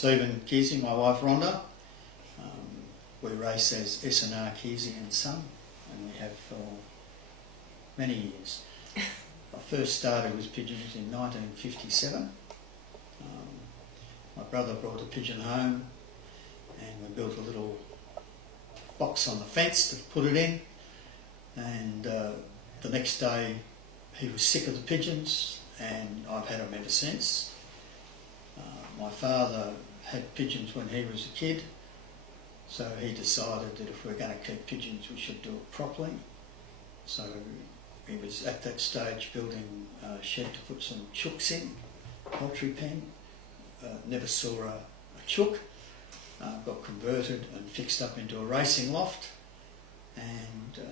Stephen Kearsey, my wife Rhonda. We race as S&R Kearsey and Son, and we have for many years. I first started with pigeons in 1957. My brother brought a pigeon home and we built a little box on the fence to put it in, and the next day he was sick of the pigeons and I've had them ever since. My father had pigeons when he was a kid, so he decided that if we're going to keep pigeons we should do it properly. So he was at that stage building a shed to put some chooks in, poultry pen. Never saw a chook. Got converted and fixed up into a racing loft, and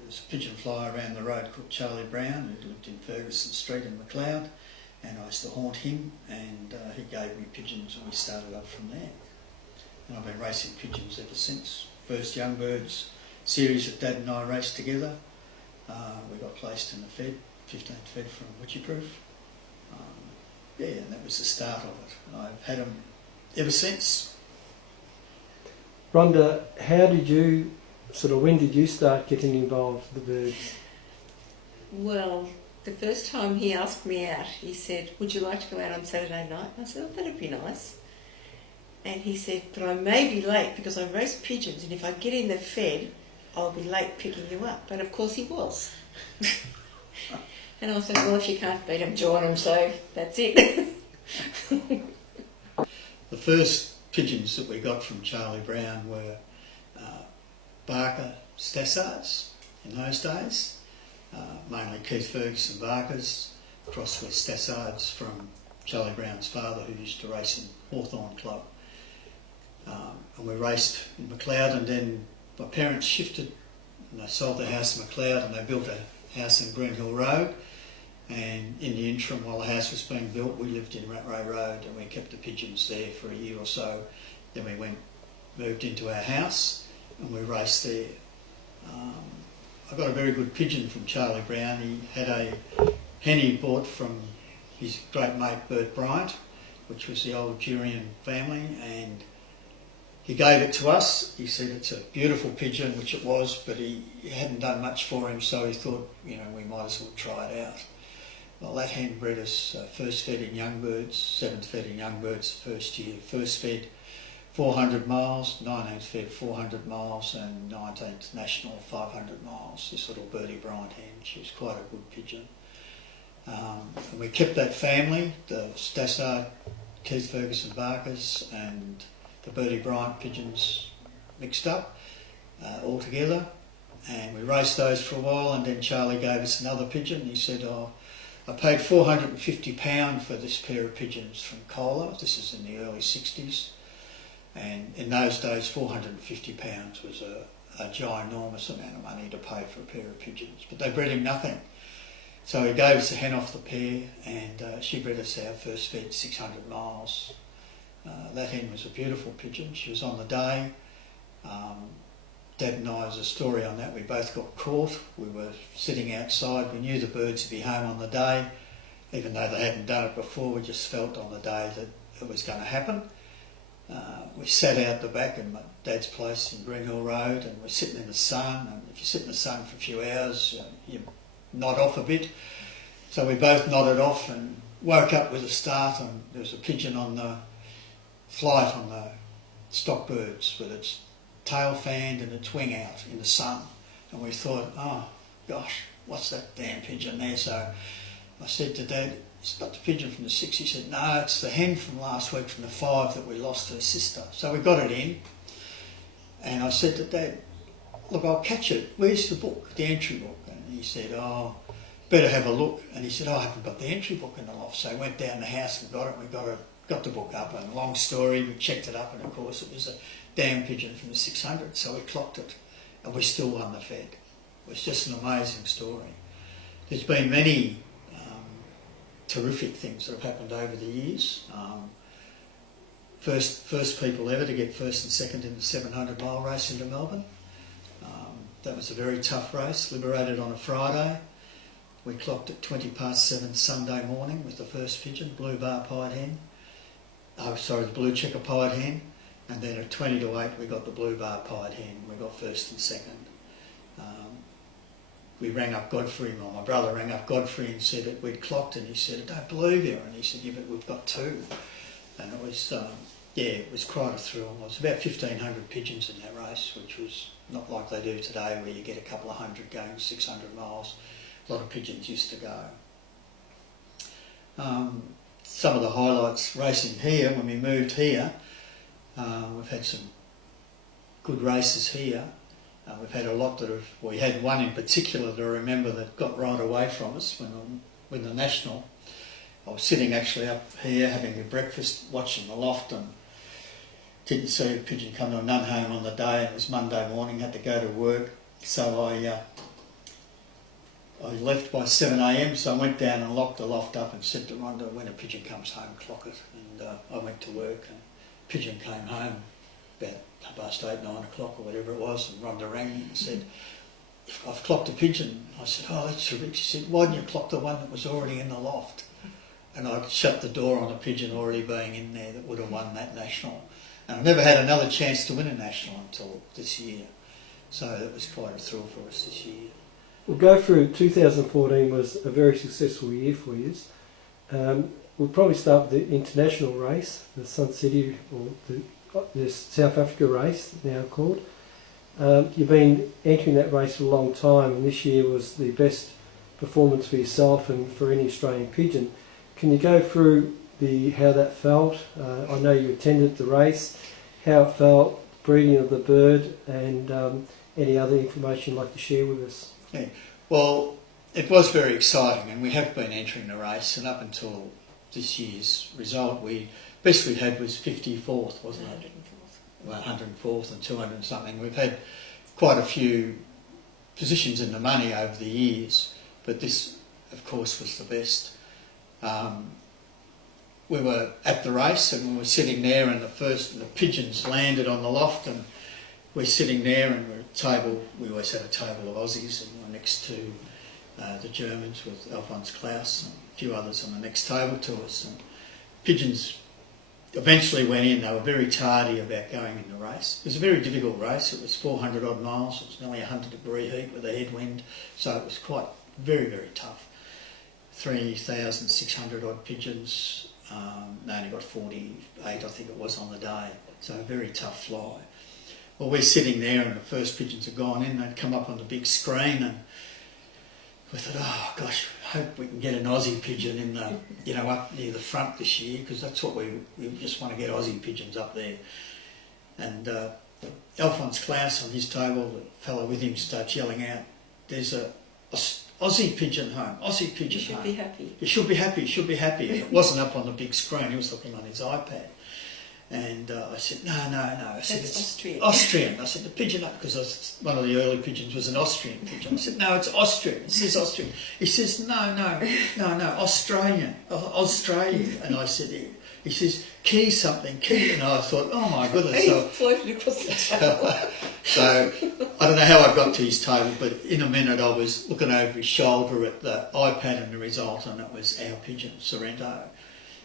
there's a pigeon fly around the road called Charlie Brown, who lived in Ferguson Street in McLeod, and I used to haunt him, and he gave me pigeons and we started up from there. And I've been racing pigeons ever since. First Young Birds series that Dad and I raced together. We got placed in the Fed, 15th Fed from Witchyproof. And that was the start of it. I've had them ever since. Rhonda, when did you start getting involved with the birds? Well, the first time he asked me out, he said, would you like to go out on Saturday night? I said, oh, that'd be nice. And he said, but I may be late because I race pigeons, and if I get in the Fed, I'll be late picking you up. But of course he was. And I said, well, if you can't beat him, join him, so that's it. The first pigeons that we got from Charlie Brown were Barker Stassards in those days, mainly Keith Ferguson Barkers, crossed with Stassards from Charlie Brown's father, who used to race in Hawthorn Club. And we raced in McLeod, and then my parents shifted and they sold their house in McLeod and they built a house in Green Hill Road. And in the interim, while the house was being built, we lived in Rattray Road and we kept the pigeons there for a year or so. Then we moved into our house and we raced there. I got a very good pigeon from Charlie Brown. He had a hen he bought from his great mate Bert Bryant, which was the old Jurian family, and he gave it to us. He said it's a beautiful pigeon, which it was, but he hadn't done much for him, so he thought, we might as well try it out. Well, that hen bred us first fed in Young Birds, 7th fed in Young Birds the first year, first fed 400 miles, 19th fed 400 miles, and 19th national 500 miles, this little Bertie Bryant hen. She was quite a good pigeon. And we kept that family, the Stassard, Keith Ferguson Barkers and the Bertie Bryant pigeons mixed up all together, and we raced those for a while, and then Charlie gave us another pigeon. He said, I paid £450 for this pair of pigeons from Cola. This is in the early 60s, and in those days £450 was a ginormous amount of money to pay for a pair of pigeons, but they bred him nothing. So he gave us a hen off the pair, and she bred us our first fed 600 miles. That hen was a beautiful pigeon. She was on the day. Dad and I, as a story on that, we both got caught. We were sitting outside. We knew the birds would be home on the day. Even though they hadn't done it before, we just felt on the day that it was going to happen. We sat out the back in my dad's place in Green Hill Road, and we're sitting in the sun. And if you sit in the sun for a few hours, you nod off a bit. So we both nodded off and woke up with a start, and there was a pigeon on the flight on the stock birds with its tail fanned and its wing out in the sun, and we thought, oh gosh, what's that damn pigeon there? So I said to Dad, it's not the pigeon from the 6. He said, no, it's the hen from last week from the 5 that we lost her sister. So we got it in, and I said to Dad, look, I'll catch it, where's the book, the entry book? And he said, oh, better have a look. And he said, I haven't got the entry book in the loft. So I went down the house and got it. We got the book up, and long story, we checked it up, and of course it was a damn pigeon from the 600, so we clocked it, and we still won the Fed. It was just an amazing story. There's been many terrific things that have happened over the years. First people ever to get first and second in the 700-mile race into Melbourne. That was a very tough race, liberated on a Friday. We clocked at 7:20 Sunday morning with the first pigeon, blue bar pied hen. the blue checker pied hen, and then at 20 to 8 we got the blue bar pied hen. We got first and second. We rang up Godfrey, my brother rang up Godfrey and said that we'd clocked, and he said, I don't believe you, and he said, yeah, but we've got 2. And it was, it was quite a thrill. There was about 1,500 pigeons in that race, which was not like they do today where you get a couple of hundred going 600 miles. A lot of pigeons used to go. Some of the highlights racing here, when we moved here, we've had some good races here. We've had a lot we had one in particular that I remember that got right away from us when the National. I was sitting actually up here having a breakfast, watching the loft, and didn't see a pigeon come to a none home on the day. And it was Monday morning, had to go to work, so I left by 7 a.m, so I went down and locked the loft up and said to Rhonda, when a pigeon comes home, clock it. And I went to work, and a pigeon came home about 8:30, 9 o'clock or whatever it was, and Rhonda rang me and said, I've clocked a pigeon. I said, oh, that's terrific. She said, why didn't you clock the one that was already in the loft? And I shut the door on a pigeon already being in there that would have won that National. And I never had another chance to win a National until this year. So it was quite a thrill for us this year. We'll go through. 2014 was a very successful year for you. We'll probably start with the international race, the Sun City, or the South Africa race, now called. You've been entering that race for a long time, and this year was the best performance for yourself and for any Australian pigeon. Can you go through how that felt? I know you attended the race, how it felt, breeding of the bird, and any other information you'd like to share with us. Yeah. Well, it was very exciting, and we have been entering the race, and up until this year's result, best we had was 54th, wasn't it? 104th. Well, 104th and 200 and something. We've had quite a few positions in the money over the years, but this, of course, was the best. We were at the race, and we were sitting there, and the pigeons landed on the loft, and we're sitting there, and we're at a table. We always had a table of Aussies, and we're next to the Germans with Alphonse Klaus and a few others on the next table to us. And pigeons eventually went in. They were very tardy about going in the race. It was a very difficult race. It was 400 odd miles. It was nearly 100-degree heat with a headwind, so it was quite very, very tough. 3,600 odd pigeons. They only got 48, I think it was, on the day. So a very tough fly. Well, we're sitting there, and the first pigeons had gone in. They'd come up on the big screen, and we thought, oh gosh, I hope we can get an Aussie pigeon in the, up near the front this year, because that's what we just want to get Aussie pigeons up there. And Alphonse Klaus on his table, the fellow with him, starts yelling out, "There's a Aussie pigeon home, Aussie pigeon home. You should be happy. You should be happy, you should be happy." And it wasn't up on the big screen, he was looking on his iPad. And I said, no. I said, it's Austrian. Austrian. I said, the pigeon up, because one of the early pigeons was an Austrian pigeon. I said, no, it's Austrian. It says Austrian. He says, no, Australian. And I said, he says, key something. And I thought, oh my goodness. So, floated across the table. So I don't know how I got to his table, but in a minute I was looking over his shoulder at the iPad and the result, and it was our pigeon, Sorrento.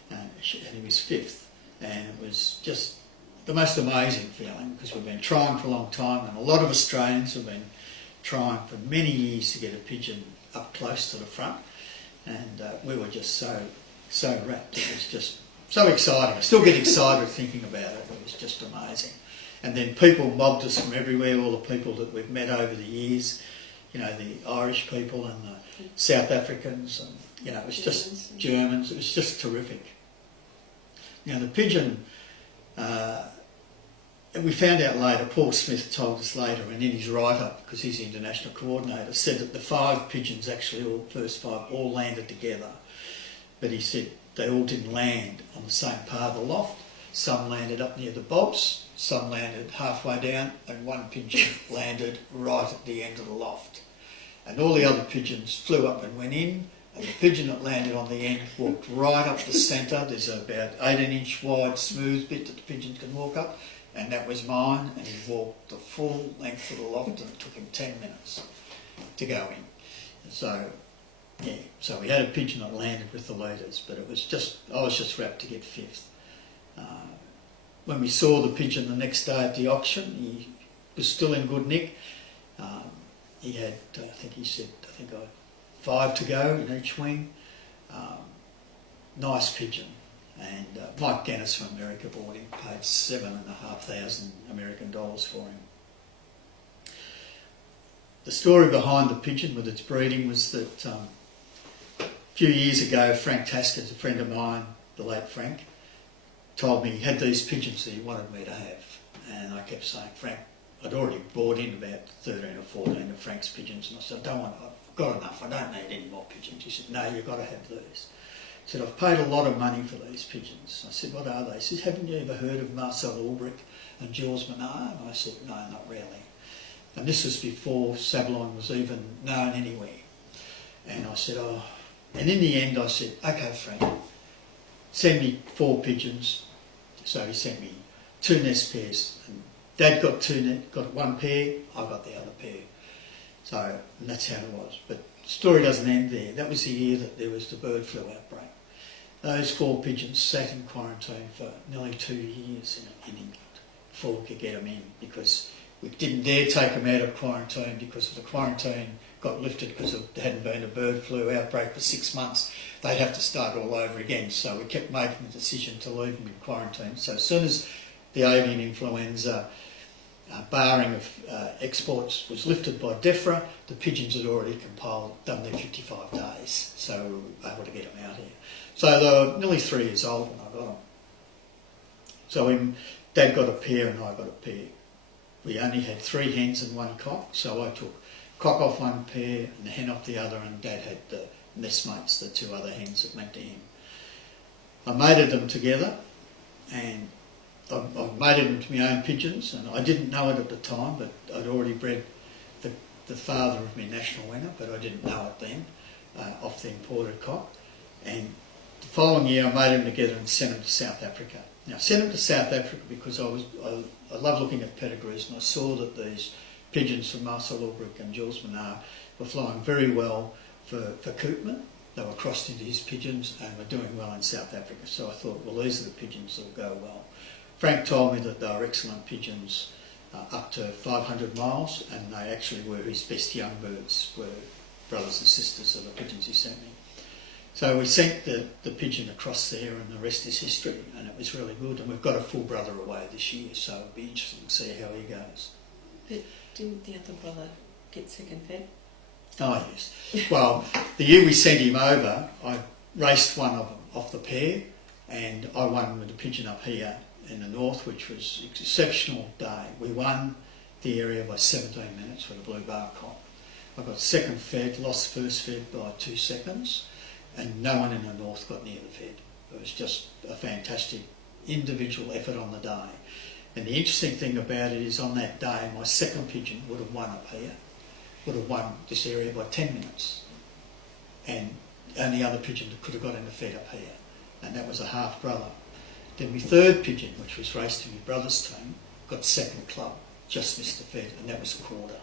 And he was 5th. And it was just the most amazing feeling, because we've been trying for a long time, and a lot of Australians have been trying for many years to get a pigeon up close to the front, and we were just so rapt. It was just so exciting. I still get excited thinking about it. It was just amazing. And then people mobbed us from everywhere, all the people that we've met over the years, the Irish people and the South Africans, and it was just Germans. It was just terrific. Now the pigeon, we found out later, Paul Smith told us later, and in his write-up, because he's the international coordinator, said that the 5 pigeons actually, first 5, all landed together. But he said they all didn't land on the same part of the loft. Some landed up near the bobs, some landed halfway down, and one pigeon landed right at the end of the loft. And all the other pigeons flew up and went in, and the pigeon that landed on the end walked right up the centre. There's about 18-inch wide smooth bit that the pigeons can walk up, and that was mine, and he walked the full length of the loft, and it took him 10 minutes to go in. And so we had a pigeon that landed with the leaders, but I was just rapt to get 5th. When we saw the pigeon the next day at the auction, he was still in good nick. He had, I think he said, 5 to go in each wing. Nice pigeon. And Mike Gannis from America bought him, paid $7,500 American dollars for him. The story behind the pigeon with its breeding was that a few years ago, Frank Tasker's a friend of mine, the late Frank, told me he had these pigeons that he wanted me to have. And I kept saying, Frank, I'd already bought in about 13 or 14 of Frank's pigeons, and I said, I've got enough, I don't need any more pigeons. He said, no, you've got to have these. He said, I've paid a lot of money for these pigeons. I said, what are they? He said, haven't you ever heard of Marcel Ulbrich and Jules Menard? And I said, no, not really. And this was before Sablon was even known anywhere. And I said, oh, and in the end I said, okay, Frank, send me 4 pigeons. So he sent me 2 nest pairs. And Dad got 1 pair, I got the other pair. So, and that's how it was. But the story doesn't end there. That was the year that there was the bird flu outbreak. Those 4 pigeons sat in quarantine for nearly 2 years in England before we could get them in, because we didn't dare take them out of quarantine, because if the quarantine got lifted because there hadn't been a bird flu outbreak for 6 months, they'd have to start all over again. So we kept making the decision to leave them in quarantine. So as soon as the avian influenza barring of exports was lifted by DEFRA, the pigeons had already done their 55 days, so we were able to get them out here. So they were nearly 3 years old when I got them. So Dad got a pair and I got a pair. We only had 3 hens and 1 cock, so I took cock off 1 pair and the hen off the other, and Dad had the messmates, the 2 other hens that went to him. I mated them together, and I mated them to my own pigeons, and I didn't know it at the time, but I'd already bred the father of my national winner, but I didn't know it then, off the imported cock. And the following year I mated them together and sent them to South Africa. Now I sent them to South Africa because I love looking at pedigrees, and I saw that these pigeons from Marcel Ulbrich and Jules Menard were flying very well for Koopman. They were crossed into his pigeons and were doing well in South Africa. So I thought, well, these are the pigeons that will go well. Frank told me that they were excellent pigeons up to 500 miles, and they actually were his best young birds, were brothers and sisters of the pigeons he sent me. So we sent the pigeon across there, and the rest is history, and it was really good. And we've got a full brother away this year, so it'll be interesting to see how he goes. But didn't the other brother get second fed? Oh yes. Well, the year we sent him over, I raced one of them off the pair, and I won with the pigeon up here in the north, which was an exceptional day. We won the area by 17 minutes with a blue bar cock. I got second fed, lost first fed by 2 seconds, and no one in the north got near the fed. It was just a fantastic individual effort on the day. And the interesting thing about it is on that day, my second pigeon would have won up here, would have won this area by 10 minutes. And only other pigeon that could have got in the fed up here, and that was a half brother. Then my third pigeon, which was raced to my brother's team, got second club, just missed the fed, and that was a quarter.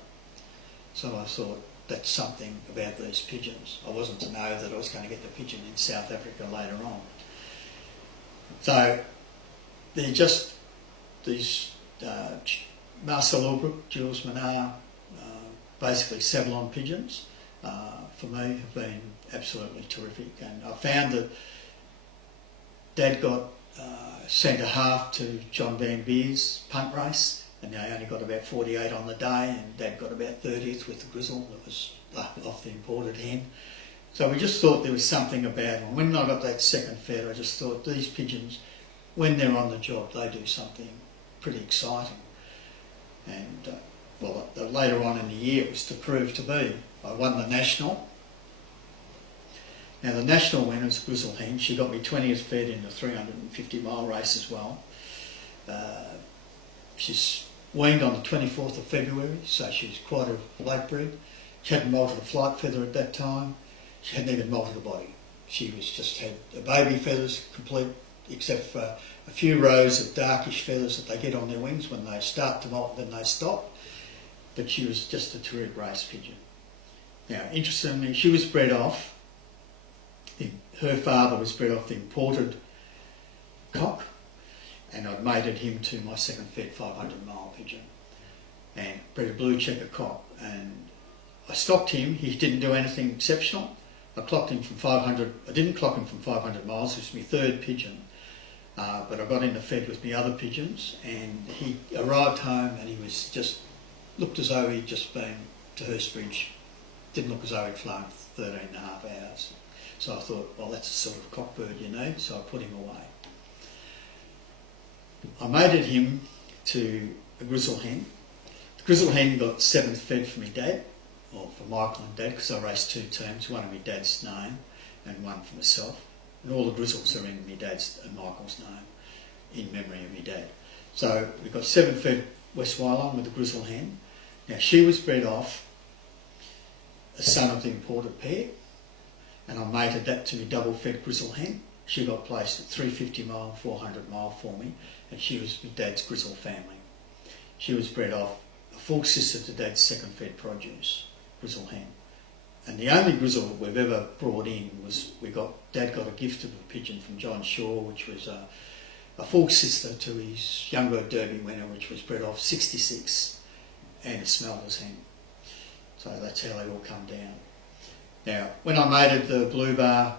So I thought, that's something about these pigeons. I wasn't to know that I was going to get the pigeon in South Africa later on. So they're just these Marcel Ulbrich, Jules Menard, basically Sablon pigeons, for me have been absolutely terrific. And I found that Dad got centre half to John Van Beer's punt race, and they only got about 48 on the day, and Dad got about 30th with the grizzle that was off the imported hen. So we just thought there was something about them. When I got that second fed, I just thought these pigeons, when they're on the job, they do something pretty exciting. And later on in the year it was to prove to be. I won the national. Now the national winner's Grizzle Hen. She got me 20th fed in the 350 mile race as well. She's weaned on the 24th of February, so she's quite a late breed. She hadn't moulted a flight feather at that time. She hadn't even moulted a body. She was just had the baby feathers complete, except for a few rows of darkish feathers that they get on their wings. When they start to molt, then they stop. But she was just a terrific race pigeon. Now, interestingly, she was bred off, her father was bred off the imported cock, and I'd mated him to my second fed 500 mile pigeon, and bred a blue checker cock, and I stocked him. He didn't do anything exceptional. I clocked him from 500. I didn't clock him from 500 miles. It was my third pigeon, but I got into fed with my other pigeons, and he arrived home and he was just looked as though he'd just been to Hurstbridge. Didn't look as though he'd flown 13 and a half hours. So I thought, well, that's the sort of cockbird you need. So I put him away. I mated him to a grizzle hen. The grizzle hen got 7th fed for my dad, or for Michael and Dad, because I raced 2 teams, one in my dad's name and one for myself. And all the grizzles are in my dad's and Michael's name, in memory of my dad. So we got 7 fed West Wyalong with the grizzle hen. Now she was bred off a son of the imported pair, and I mated that to my double fed grizzle hen. She got placed at 350 mile and 400 mile for me, and she was my dad's grizzle family. She was bred off a full sister to dad's second fed produce, grizzle hen. And the only grizzle that we've ever brought in was Dad got a gift of a pigeon from John Shaw, which was a full sister to his Youngbird Derby winner, which was bred off 66, and a Smelter's hen. So that's how they all come down. Now, when I mated the blue bar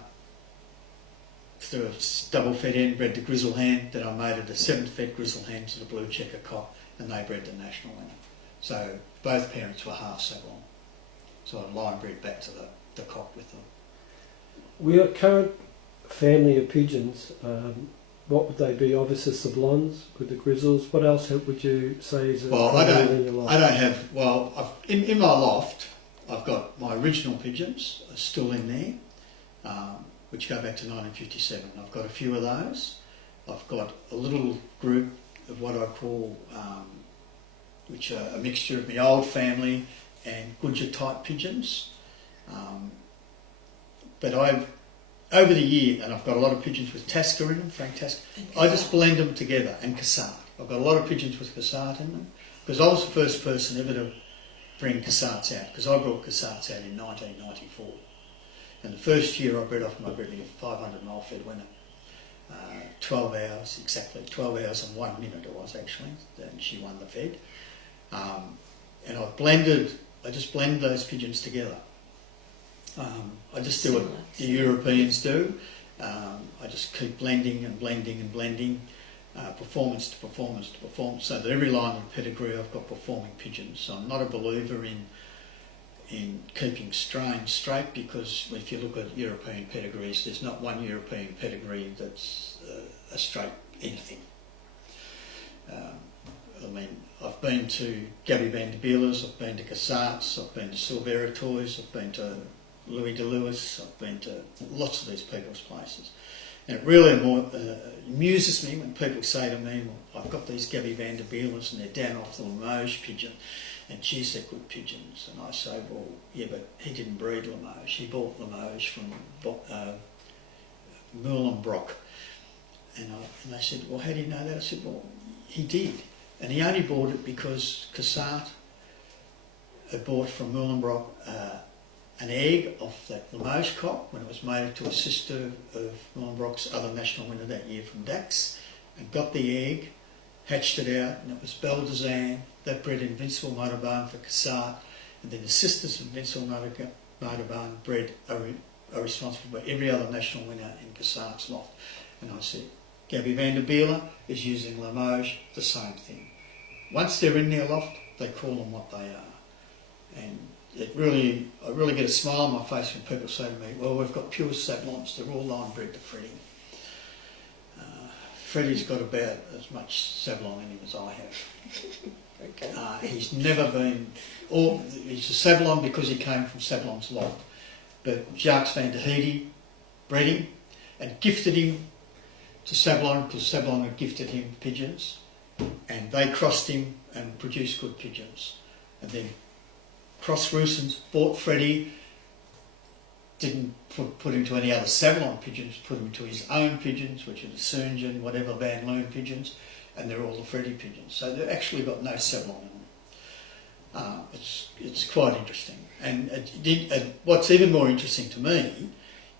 to a double fed hen, bred the grizzle hen, then I mated the 7th fed grizzle hen to the blue checker cock, and they bred the national winner. So both parents were half Sablon. So I line bred back to the cock with them. With your current family of pigeons, what would they be? Obviously Sablons with the grizzles. What else would you say is in your life? I don't have. Well, in my loft, I've got my original pigeons are still in there, which go back to 1957. I've got a few of those. I've got a little group of what I call, which are a mixture of my old family and Gudger type pigeons. But over the year, and I've got a lot of pigeons with Tasker in them, Frank Tasker, I just blend them together, and Cassard. I've got a lot of pigeons with Cassard in them, because I was the first person ever to bring Cassards out, because I brought Cassards out in 1994. And the first year I bred off my bred a 500 mile fed winner. 12 hours, exactly, 12 hours and 1 minute it was actually, and she won the fed. And I just blend those pigeons together. I just do what the Europeans do. I just keep blending and blending and blending, performance to performance to performance, so that every line of pedigree I've got performing pigeons. So I'm not a believer in keeping strains straight, because if you look at European pedigrees, there's not one European pedigree that's a straight anything. I mean, I've been to Gabby van der Beelers, I've been to Cassards, I've been to Silvera Toys, I've been to Louis de Lewis, I've been to lots of these people's places. And it really amuses me when people say to me, well, I've got these Gabby van der Beelers and they're down off the Limoges pigeon, and geez, they're good pigeons. And I say, well, yeah, but he didn't breed Limoges. He bought Limoges from Muhlenbrock. And they said, well, how do you know that? I said, well, he did. And he only bought it because Cassard had bought from Muhlenbrock an egg off that Limoges cock when it was mated to a sister of Muhlenbrock's other national winner that year from Dax, and got the egg, hatched it out, and it was Beldazan. That bred Invincible Motorbone for Cassard, and then the sisters of Invincible Motorbone bred are responsible for every other national winner in Cassard's loft. And I said, Gabby van der Beeler is using Limoges, the same thing. Once they're in their loft, they call them what they are. And I really get a smile on my face when people say to me, well, we've got pure Sablons, they're all line bred to Freddie. Freddie's got about as much Sablon in him as I have. Okay. He's never been, he's a Sablon because he came from Sablon's loft. But Jacques van der Heide bred him and gifted him to Sablon, because Sablon had gifted him pigeons, and they crossed him and produced good pigeons. And then Cross Roosens bought Freddie, didn't put him to any other Sablon pigeons, put him to his own pigeons, which are the Sunjan, whatever, Van Loon pigeons, and they're all the Freddie pigeons. So they've actually got no Sablon in them. It's quite interesting. And what's even more interesting to me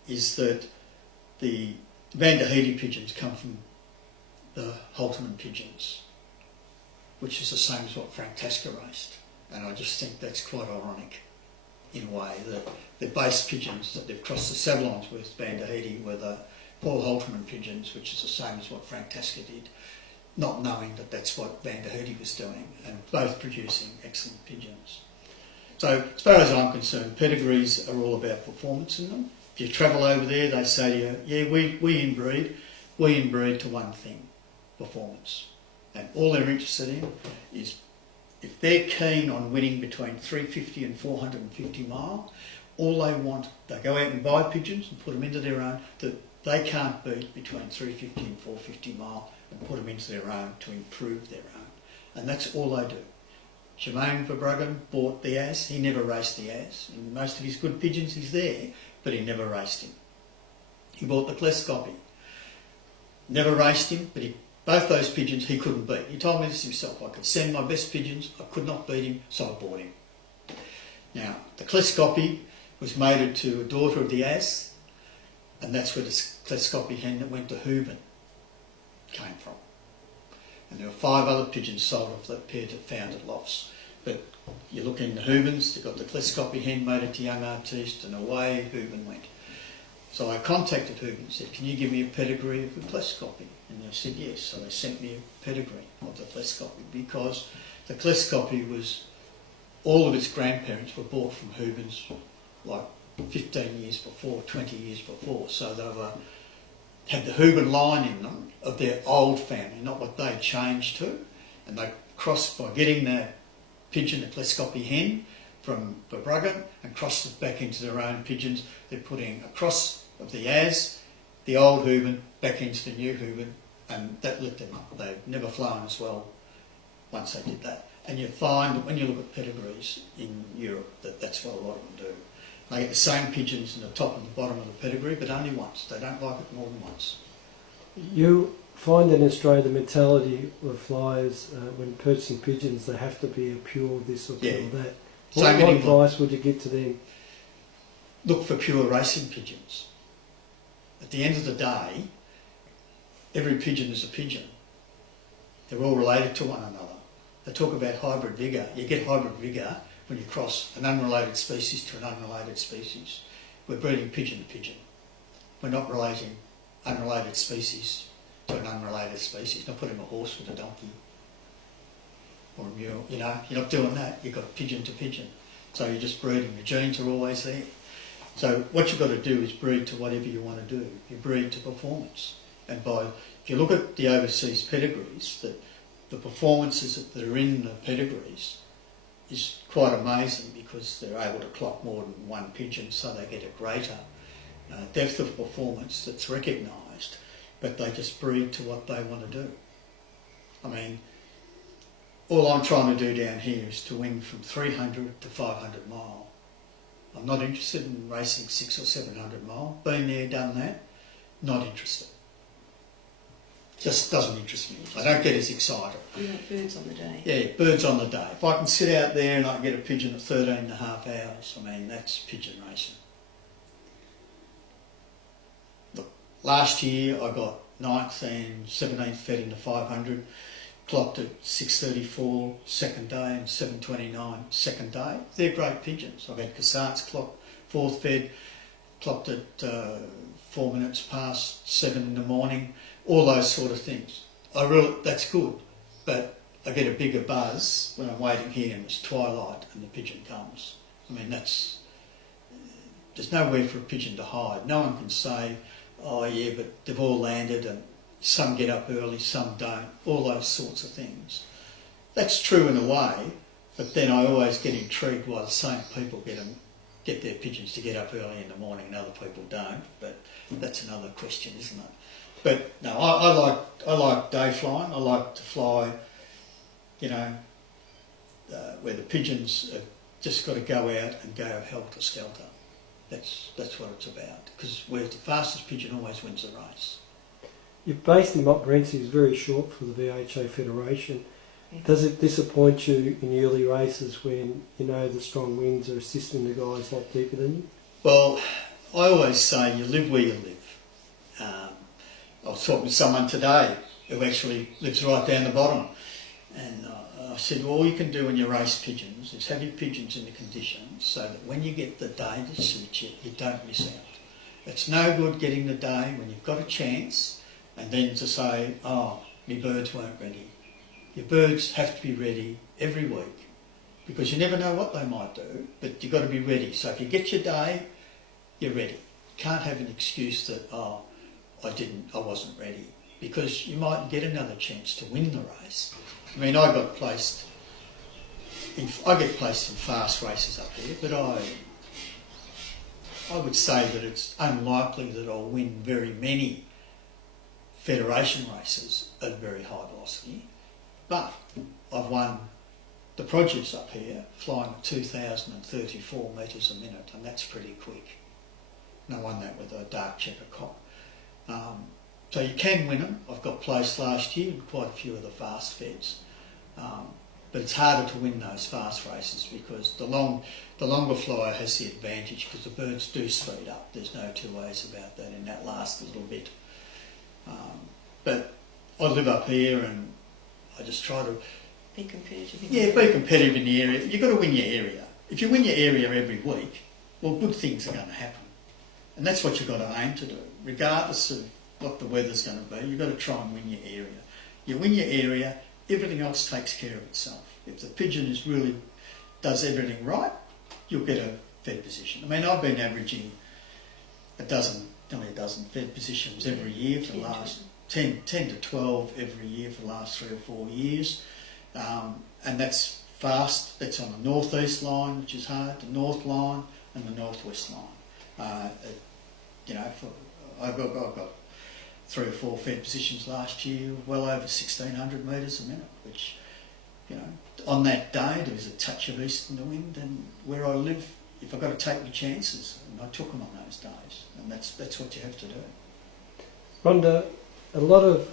is that the Van der Heide pigeons come from the Holterman pigeons, which is the same as what Frank Tasker raced. And I just think that's quite ironic in a way, that the base pigeons that they've crossed the Savlons with, Van der Heide, were the Paul Holterman pigeons, which is the same as what Frank Tasker did, not knowing that that's what Van der Heide was doing, and both producing excellent pigeons. So as far as I'm concerned, pedigrees are all about performance in them. If you travel over there, they say to you, yeah, we inbreed to one thing, performance. And all they're interested in is, if they're keen on winning between 350 and 450 mile, all they want, they go out and buy pigeons and put them into their own, that they can't beat between 350 and 450 mile, and put them into their own to improve their own. And that's all they do. Jermaine Verbruggen bought the As, he never raced the As. In most of his good pigeons he's there, but he never raced him. He bought the Kleskopy, never raced him, but both those pigeons he couldn't beat. He told me this himself, I could send my best pigeons, I could not beat him, so I bought him. Now, the Kleskopy was mated to a daughter of the As, and that's where the Kleskopy hen that went to Hooban came from. And there were 5 other pigeons sold off that pair that found at lofts. But you look in the Hoobans, they've got the Kleskopy hen mated to young artiste, and away Hooban went. So I contacted Hooban and said, can you give me a pedigree of the Kleskopy? And they said yes. So they sent me a pedigree of the Kleskopy, because the Kleskopy was, all of its grandparents were bought from Hoobans like 15 years before, 20 years before. So they had the Hooban line in them of their old family, not what they changed to. And they crossed by getting the pigeon, the Kleskopy hen, from Verbruggen, and crossed it back into their own pigeons. They're putting a cross of the As, the old Hooban, back into the new Hooban, and that lit them up. They've never flown as well once they did that. And you find that when you look at pedigrees in Europe, that's what a lot of them do. They get the same pigeons in the top and the bottom of the pedigree, but only once. They don't like it more than once. You find in Australia the mentality of flyers when purchasing pigeons, they have to be a pure this or pure that. What advice would you give to them? Look for pure racing pigeons. At the end of the day, every pigeon is a pigeon. They're all related to one another. They talk about hybrid vigour. You get hybrid vigour when you cross an unrelated species to an unrelated species. We're breeding pigeon to pigeon. We're not relating unrelated species to an unrelated species. Not putting a horse with a donkey or a mule, you know, you're not doing that. You've got pigeon to pigeon. So you're just breeding. The genes are always there. So what you've got to do is breed to whatever you want to do. You breed to performance. And if you look at the overseas pedigrees, the performances that are in the pedigrees is quite amazing, because they're able to clock more than one pigeon, so they get a greater depth of performance that's recognised, but they just breed to what they want to do. I mean, all I'm trying to do down here is to win from 300 to 500 mile. I'm not interested in racing 600 or 700 mile. Been there, done that, not interested. Just doesn't interest me. I don't get as excited. You want birds on the day. Yeah, birds on the day. If I can sit out there and I can get a pigeon at 13 and a half hours, I mean, that's pigeon racing. Look, last year I got 9th and 17th fed in the 500, clocked at 6:34 second day and 7:29 second day. They're great pigeons. I've had Cassats clocked 4th fed, clocked at 4 minutes past 7 in the morning. All those sort of things. That's good, but I get a bigger buzz when I'm waiting here and it's twilight and the pigeon comes. I mean, there's nowhere for a pigeon to hide. No one can say, oh yeah, but they've all landed and some get up early, some don't, all those sorts of things. That's true in a way, but then I always get intrigued why the same people get their pigeons to get up early in the morning and other people don't, but that's another question, isn't it? But no, I like day flying. I like to fly, you know, where the pigeons have just got to go out and go helter skelter. That's what it's about. Because where the fastest pigeon always wins the race. You're based in Montmorency, is very short for the VHA Federation. Yeah. Does it disappoint you in the early races when you know the strong winds are assisting the guys a lot deeper than you? Well, I always say you live where you live. I was talking to someone today who actually lives right down the bottom. And I said, well, all you can do when you race pigeons is have your pigeons in the conditions so that when you get the day that suits you, you don't miss out. It's no good getting the day when you've got a chance and then to say, oh, my birds weren't ready. Your birds have to be ready every week because you never know what they might do, but you've got to be ready. So if you get your day, you're ready. Can't have an excuse that, oh, I wasn't ready, because you might get another chance to win the race. I mean, I get placed in fast races up here, but I would say that it's unlikely that I'll win very many federation races at very high velocity. But I've won the produce up here flying at 2,034 metres a minute, and that's pretty quick. And I won that with a dark checker cock. So you can win them. I've got placed last year in quite a few of the fast feds. But it's harder to win those fast races because the longer flyer has the advantage because the birds do speed up. There's no two ways about that in that last little bit. But I live up here and I just try to Be competitive. be competitive in the area. You've got to win your area. If you win your area every week, well, good things are going to happen. And that's what you've got to aim to do, regardless of what the weather's going to be. You've got to try and win your area. You win your area, everything else takes care of itself. If the pigeon does everything right, you'll get a fed position. I mean, I've been averaging nearly a dozen fed positions every year for the last 10 to 12 every year for the last 3 or 4 years. And that's fast. That's on the northeast line, which is hard, the north line and the northwest line. I've got 3 or 4 fed positions last year, well over 1,600 metres a minute, which, on that day there was a touch of east in the wind, and where I live, if I've got to take my chances, and I took them on those days, and that's what you have to do. Rhonda, a lot of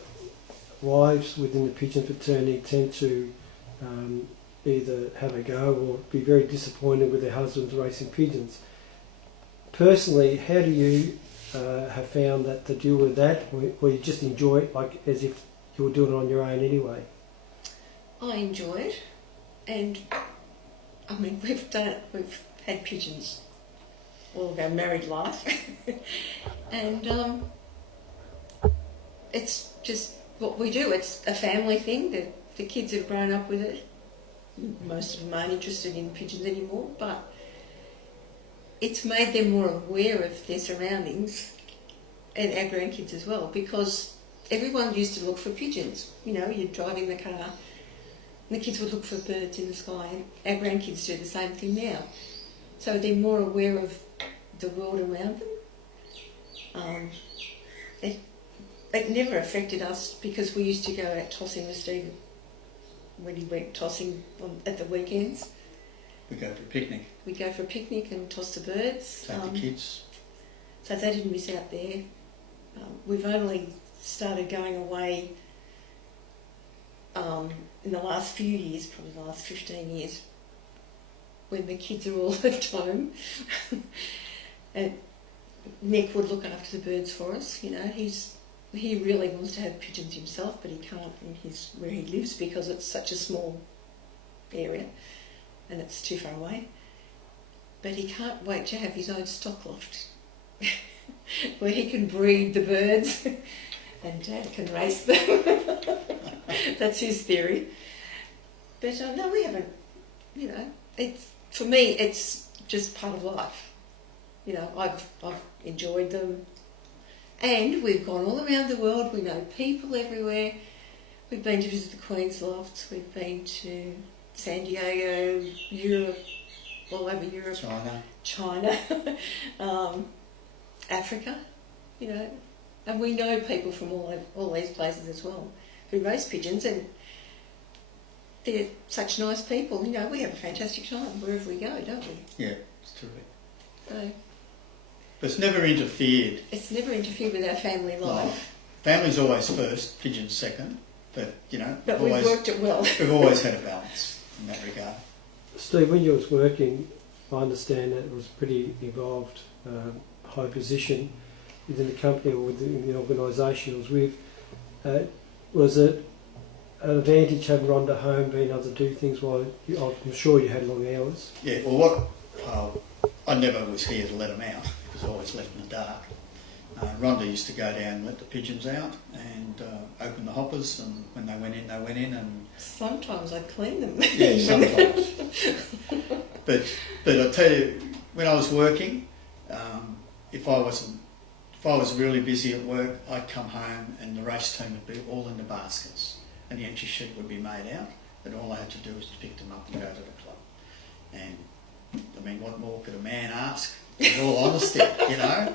wives within the pigeon fraternity tend to either have a go or be very disappointed with their husbands racing pigeons. Personally, how do you have found that to deal with that, or you just enjoy it like as if you were doing it on your own anyway? I enjoy it, and I mean we've had pigeons all of our married life, and it's just what we do. It's a family thing. The kids have grown up with it. Most of them aren't interested in pigeons anymore, but it's made them more aware of their surroundings, and our grandkids as well, because everyone used to look for pigeons. You're driving the car and the kids would look for birds in the sky, and our grandkids do the same thing now. So they're more aware of the world around them. It never affected us because we used to go out tossing with Stephen when he went tossing at the weekends. We go for a picnic. We'd go for a picnic and toss the birds. Take the kids. So they didn't miss out there. We've only started going away in the last few years, probably the last 15 years, when the kids are all left home. And Nick would look after the birds for us. He really wants to have pigeons himself, but he can't where he lives because it's such a small area and it's too far away. But he can't wait to have his own stock loft where he can breed the birds and Dad can race them. That's his theory. But no, we haven't. For me, it's just part of life. I've enjoyed them. And we've gone all around the world. We know people everywhere. We've been to visit the Queen's Lofts. We've been to San Diego, Europe, all over Europe. China, Africa, and we know people from all these places as well who race pigeons, and they're such nice people. We have a fantastic time wherever we go, don't we? Yeah, it's terrific. So, but it's never interfered. It's never interfered with our family life. Family's always first, pigeons second, but But we've worked it well. We've always had a balance in that regard. Steve, when you was working, I understand that it was pretty involved, high position within the company or within the organisation it was with. Was it an advantage having Rhonda home, being able to do things while I'm sure you had long hours? Yeah, well, I never was here to let them out because I always left in the dark. Rhonda used to go down and let the pigeons out and open the hoppers, and when they went in, and Sometimes I clean them. yeah, sometimes. but I tell you, when I was working, if I was really busy at work, I'd come home and the race team would be all in the baskets, and the entry sheet would be made out, and all I had to do was to pick them up and go to the club. And I mean, what more could a man ask? In all honesty, you know.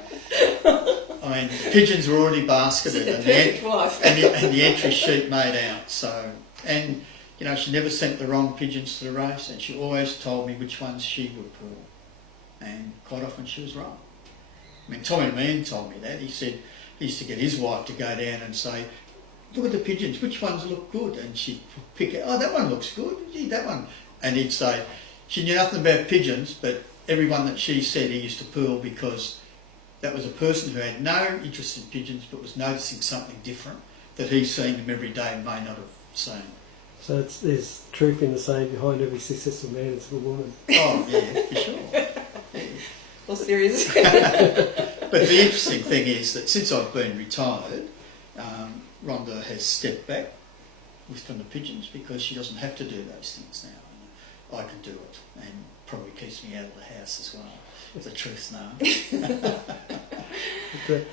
I mean, the pigeons were already basketed and the entry sheet made out. So, and you know, she never sent the wrong pigeons to the race, and she always told me which ones she would pull. And quite often she was right. I mean, Tommy Mann told me that. He said he used to get his wife to go down and say, "Look at the pigeons, which ones look good?" And she'd pick it. "Oh, that one looks good. Gee, that one." And he'd say, she knew nothing about pigeons, but everyone that she said he used to pull because that was a person who had no interest in pigeons but was noticing something different that he's seen them every day and may not have seen. So there's truth in the saying, behind every successful man is a woman. Oh, yeah, for sure. Yeah. Well, serious. But the interesting thing is that since I've been retired, Rhonda has stepped back from the pigeons because she doesn't have to do those things now. I can do it, and probably keeps me out of the house as well, if the truth's known. Okay.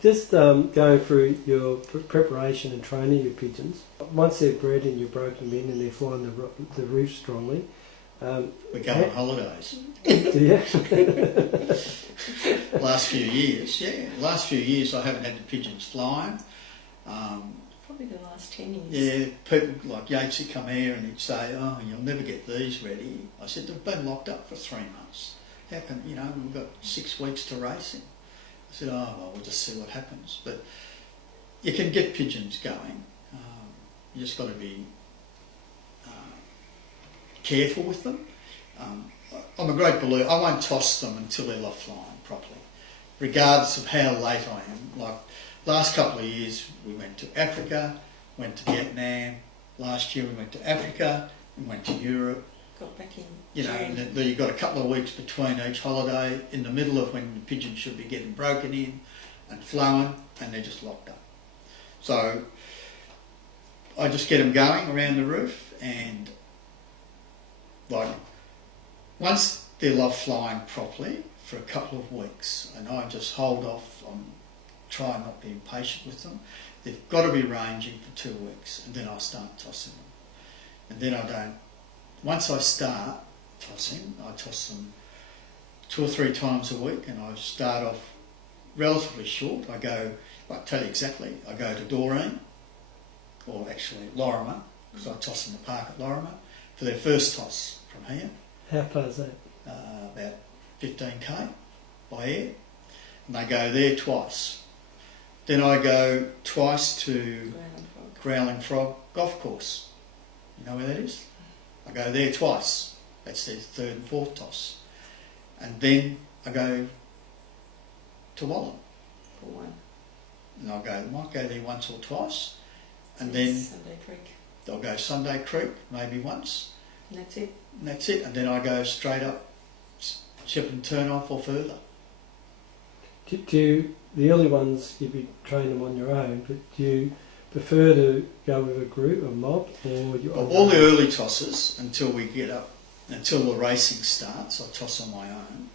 Just going through your preparation and training your pigeons, once they're bred and you've broken them in and they're flying the roof strongly, we go on holidays. Yeah. Last few years I haven't had the pigeons flying. Probably the last 10 years. Yeah, people like Yatesy come here and he'd say, "Oh, you'll never get these ready." I said, "They've been locked up for 3 months. How can, you know, we've got 6 weeks to racing." I said, "Oh, well, we'll just see what happens." But you can get pigeons going. You just got to be careful with them. I'm a great believer. I won't toss them until they're loft flying properly, regardless of how late I am. Like last couple of years, we went to Africa, went to Vietnam. Last year, we went to Africa and went to Europe. Got back in. You know, and you've got a couple of weeks between each holiday, in the middle of when the pigeons should be getting broken in and flown, and they're just locked up. So I just get them going around the roof, and like once they're loft flying properly for a couple of weeks, and I just hold off on trying not to be impatient with them. They've got to be ranging for 2 weeks, and then I'll start tossing them. And then I don't. Once I start tossing, I toss them 2 or 3 times a week, and I start off relatively short. I'll tell you exactly, I go to Doreen, or actually Lorimer, because I toss in the park at Lorimer, for their first toss from here. How far is that? About 15k by air. And they go there twice. Then I go twice to Growling Frog Golf Course. You know where that is? I go there twice. That's their 3rd and 4th toss. And then I go to Wallen. For one. And might go there once or twice. And then Sunday Creek. I'll go Sunday Creek maybe once. And that's it. And that's it. And then I go straight up Shepparton Turnoff or further. The early ones, you'd be training them on your own, but do you prefer to go with a group, a mob, or all the early tosses until the racing starts, I toss on my own,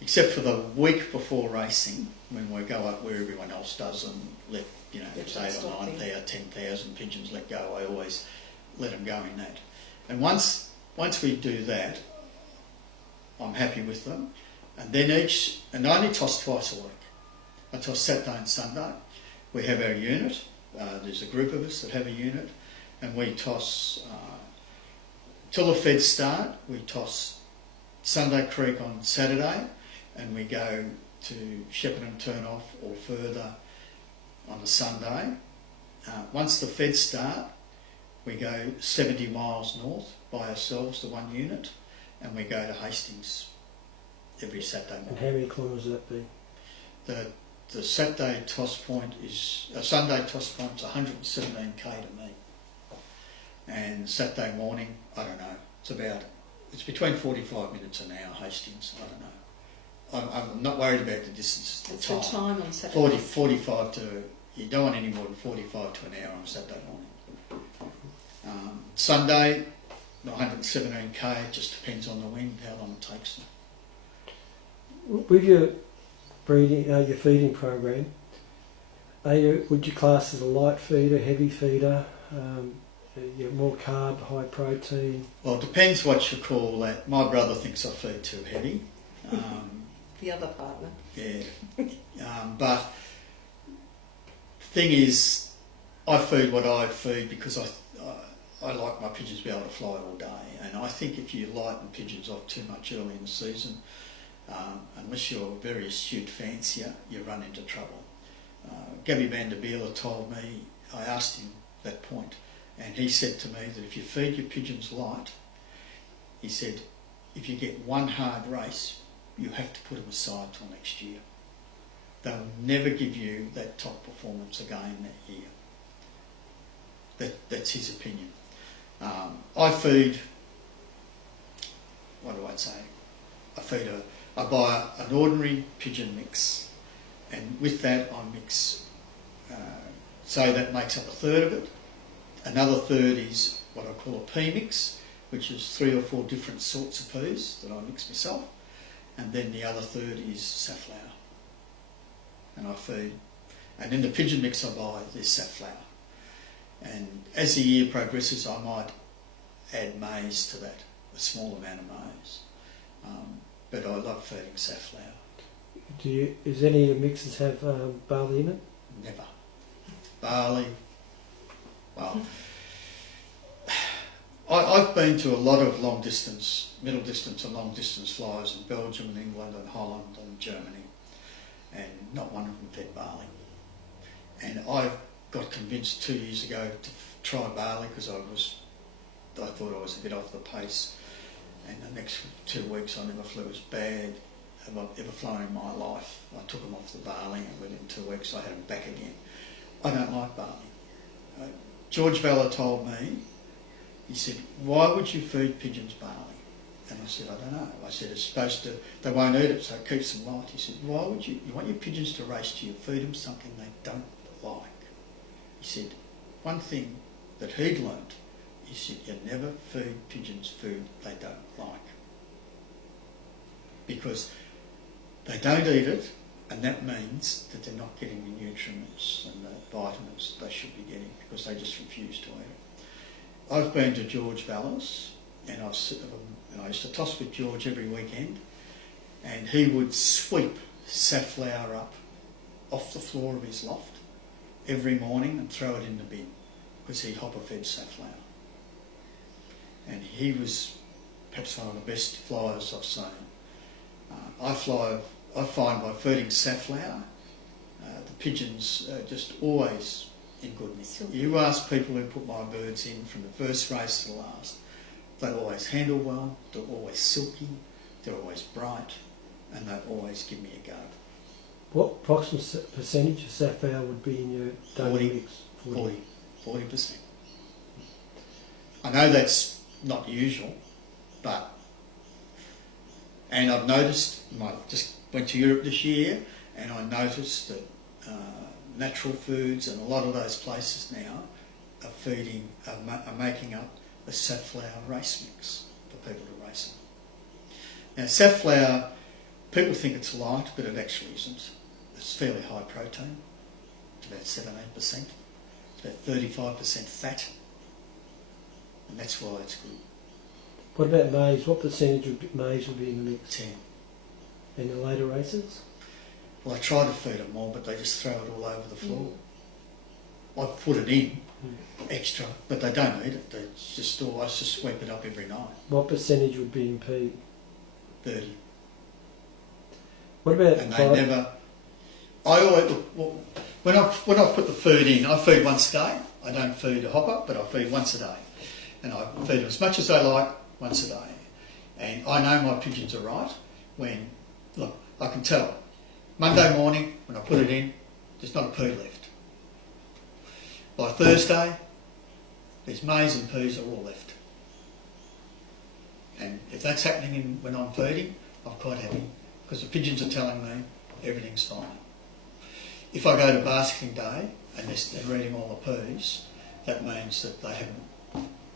except for the week before racing when we go up where everyone else does and let, you know, it's 8 or 9,000, 10,000 pigeons let go. I always let them go in that. And once we do that, I'm happy with them. And then I only toss twice a week. I toss Saturday and Sunday. We have our unit. There's a group of us that have a unit, and we toss till the feds start. We toss Sunday Creek on Saturday, and we go to Shepparton Turnoff or further on a Sunday. Once the feds start, we go 70 miles north by ourselves to one unit, and we go to Hastings every Saturday morning. And how many kilometres would that be? the Saturday toss point is a Sunday toss point's 117k to me, and Saturday morning, I don't know. It's between 45 minutes an hour, Hastings. I don't know. I'm not worried about the distance. What's the time on Saturday? 45 to. You don't want any more than 45 to an hour on Saturday morning. Sunday, 117k. It just depends on the wind, how long it takes them. With your breeding, your feeding program, would you class as a light feeder, heavy feeder? You're more carb, high protein? Well, it depends what you call that. My brother thinks I feed too heavy. The other partner. Yeah. But the thing is, I feed what I feed because I like my pigeons to be able to fly all day. And I think if you lighten pigeons off too much early in the season, unless you're a very astute fancier, you run into trouble. Gabby van der Beela told me, I asked him that point, and he said to me that if you feed your pigeons light, he said, if you get one hard race, you have to put them aside till next year. They'll never give you that top performance again that year. That's his opinion. I feed, what do I say? I buy an ordinary pigeon mix, and with that I mix, so that makes up a third of it. Another third is what I call a pea mix, which is 3 or 4 different sorts of peas that I mix myself, and then the other third is safflower. And I feed, and in the pigeon mix I buy this safflower. And as the year progresses, I might add maize to that, a small amount of maize. But I love feeding safflower. Does any of your mixes have barley in it? Never. Barley. Well, I've been to a lot of long distance, middle distance and long distance flyers in Belgium and England and Holland and Germany, and not one of them fed barley. And I got convinced 2 years ago to try barley because I thought I was a bit off the pace. And the next 2 weeks I never flew as bad as I've ever flown in my life. I took them off the barley, and within 2 weeks I had them back again. I don't like barley. George Vella told me, he said, why would you feed pigeons barley? And I said, I don't know. I said, it's supposed to, they won't eat it, so it keeps them light. He said, why would you want your pigeons to race to you, feed them something they don't like? He said, one thing that he'd learnt, he said, you never feed pigeons food they don't like. Because they don't eat it, and that means that they're not getting the nutrients and the vitamins they should be getting because they just refuse to eat it. I've been to George Vallis, and I used to toss with George every weekend, and he would sweep safflower up off the floor of his loft every morning and throw it in the bin because he hopper fed safflower. And he was perhaps one of the best flyers I've seen. I find by feeding safflower, the pigeons are just always in good nick. You ask people who put my birds in from the first race to the last, they always handle well, they're always silky, they're always bright, and they always give me a go. What approximate percentage of safflower would be in your daily mix? 40%. I know that's not usual, and I've noticed, I just went to Europe this year, and I noticed that natural foods and a lot of those places now are making up a safflower race mix for people to race on. Now safflower, people think it's light, but it actually isn't. It's fairly high protein, it's about 17%, it's about 35% fat, and that's why it's good. What about maize? What percentage of maize would be in the mix? 10. In the later races? Well, I try to feed them more, but they just throw it all over the floor. I put it in extra, but they don't eat it. I just sweep it up every night. What percentage would be in pea? 30. What about? And they never. I always when I put the food in, I feed once a day. I don't feed a hopper, but I feed once a day, and I feed them as much as they like once a day. And I know my pigeons are right when, look, I can tell Monday morning, when I put it in, there's not a poo left. By Thursday, there's maize and peas are all left. And if that's happening when I'm feeding, I'm quite happy, because the pigeons are telling me everything's fine. If I go to basking day and they're eating all the peas, that means that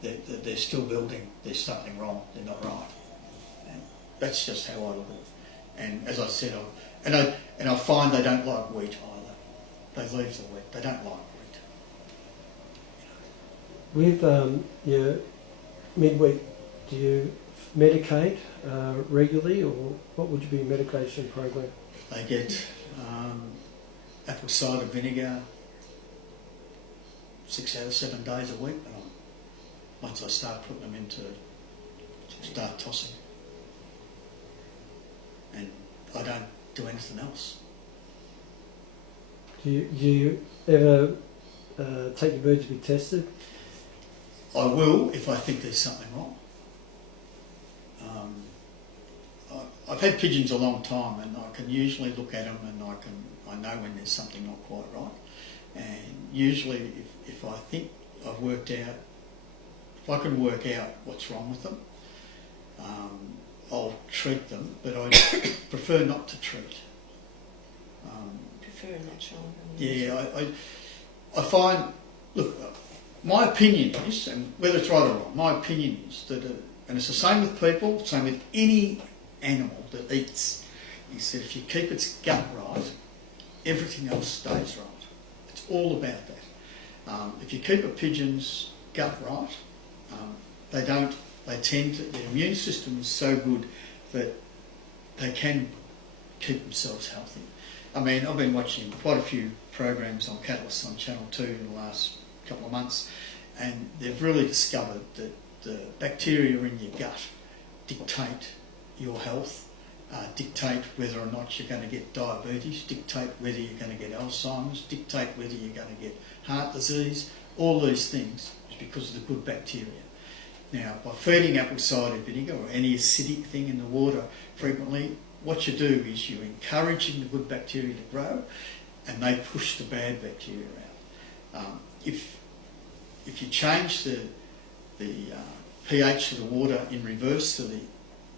they're still building, there's something wrong, they're not right. And that's just how I look at it. And as I said, I find they don't like wheat either. They leave the wheat, they don't like wheat. With your midweek, do you medicate regularly, or what would be your medication program? They get apple cider vinegar 6 out of 7 days a week, and once I start putting them into, start tossing. And I don't do anything else. Do you ever take your birds to be tested? I will if I think there's something wrong. I've had pigeons a long time, and I can usually look at them and I know when there's something not quite right. And usually, if I think I've worked out, if I can work out what's wrong with them, I'll treat them. But I prefer not to treat. Prefer a natural. Yeah, I find. Look, my opinion is, and whether it's right or wrong, my opinion is that, and it's the same with people, same with any animal that eats, is that if you keep its gut right, everything else stays right. It's all about that. If you keep a pigeon's gut right, they tend to, their immune system is so good that they can keep themselves healthy. I mean, I've been watching quite a few programs on Catalyst on Channel 2 in the last couple of months, and they've really discovered that the bacteria in your gut dictate your health, dictate whether or not you're going to get diabetes, dictate whether you're going to get Alzheimer's, dictate whether you're going to get heart disease. All these things is because of the good bacteria. Now, by feeding apple cider vinegar or any acidic thing in the water frequently, what you do is you're encouraging the good bacteria to grow, and they push the bad bacteria out. If you change the pH of the water in reverse to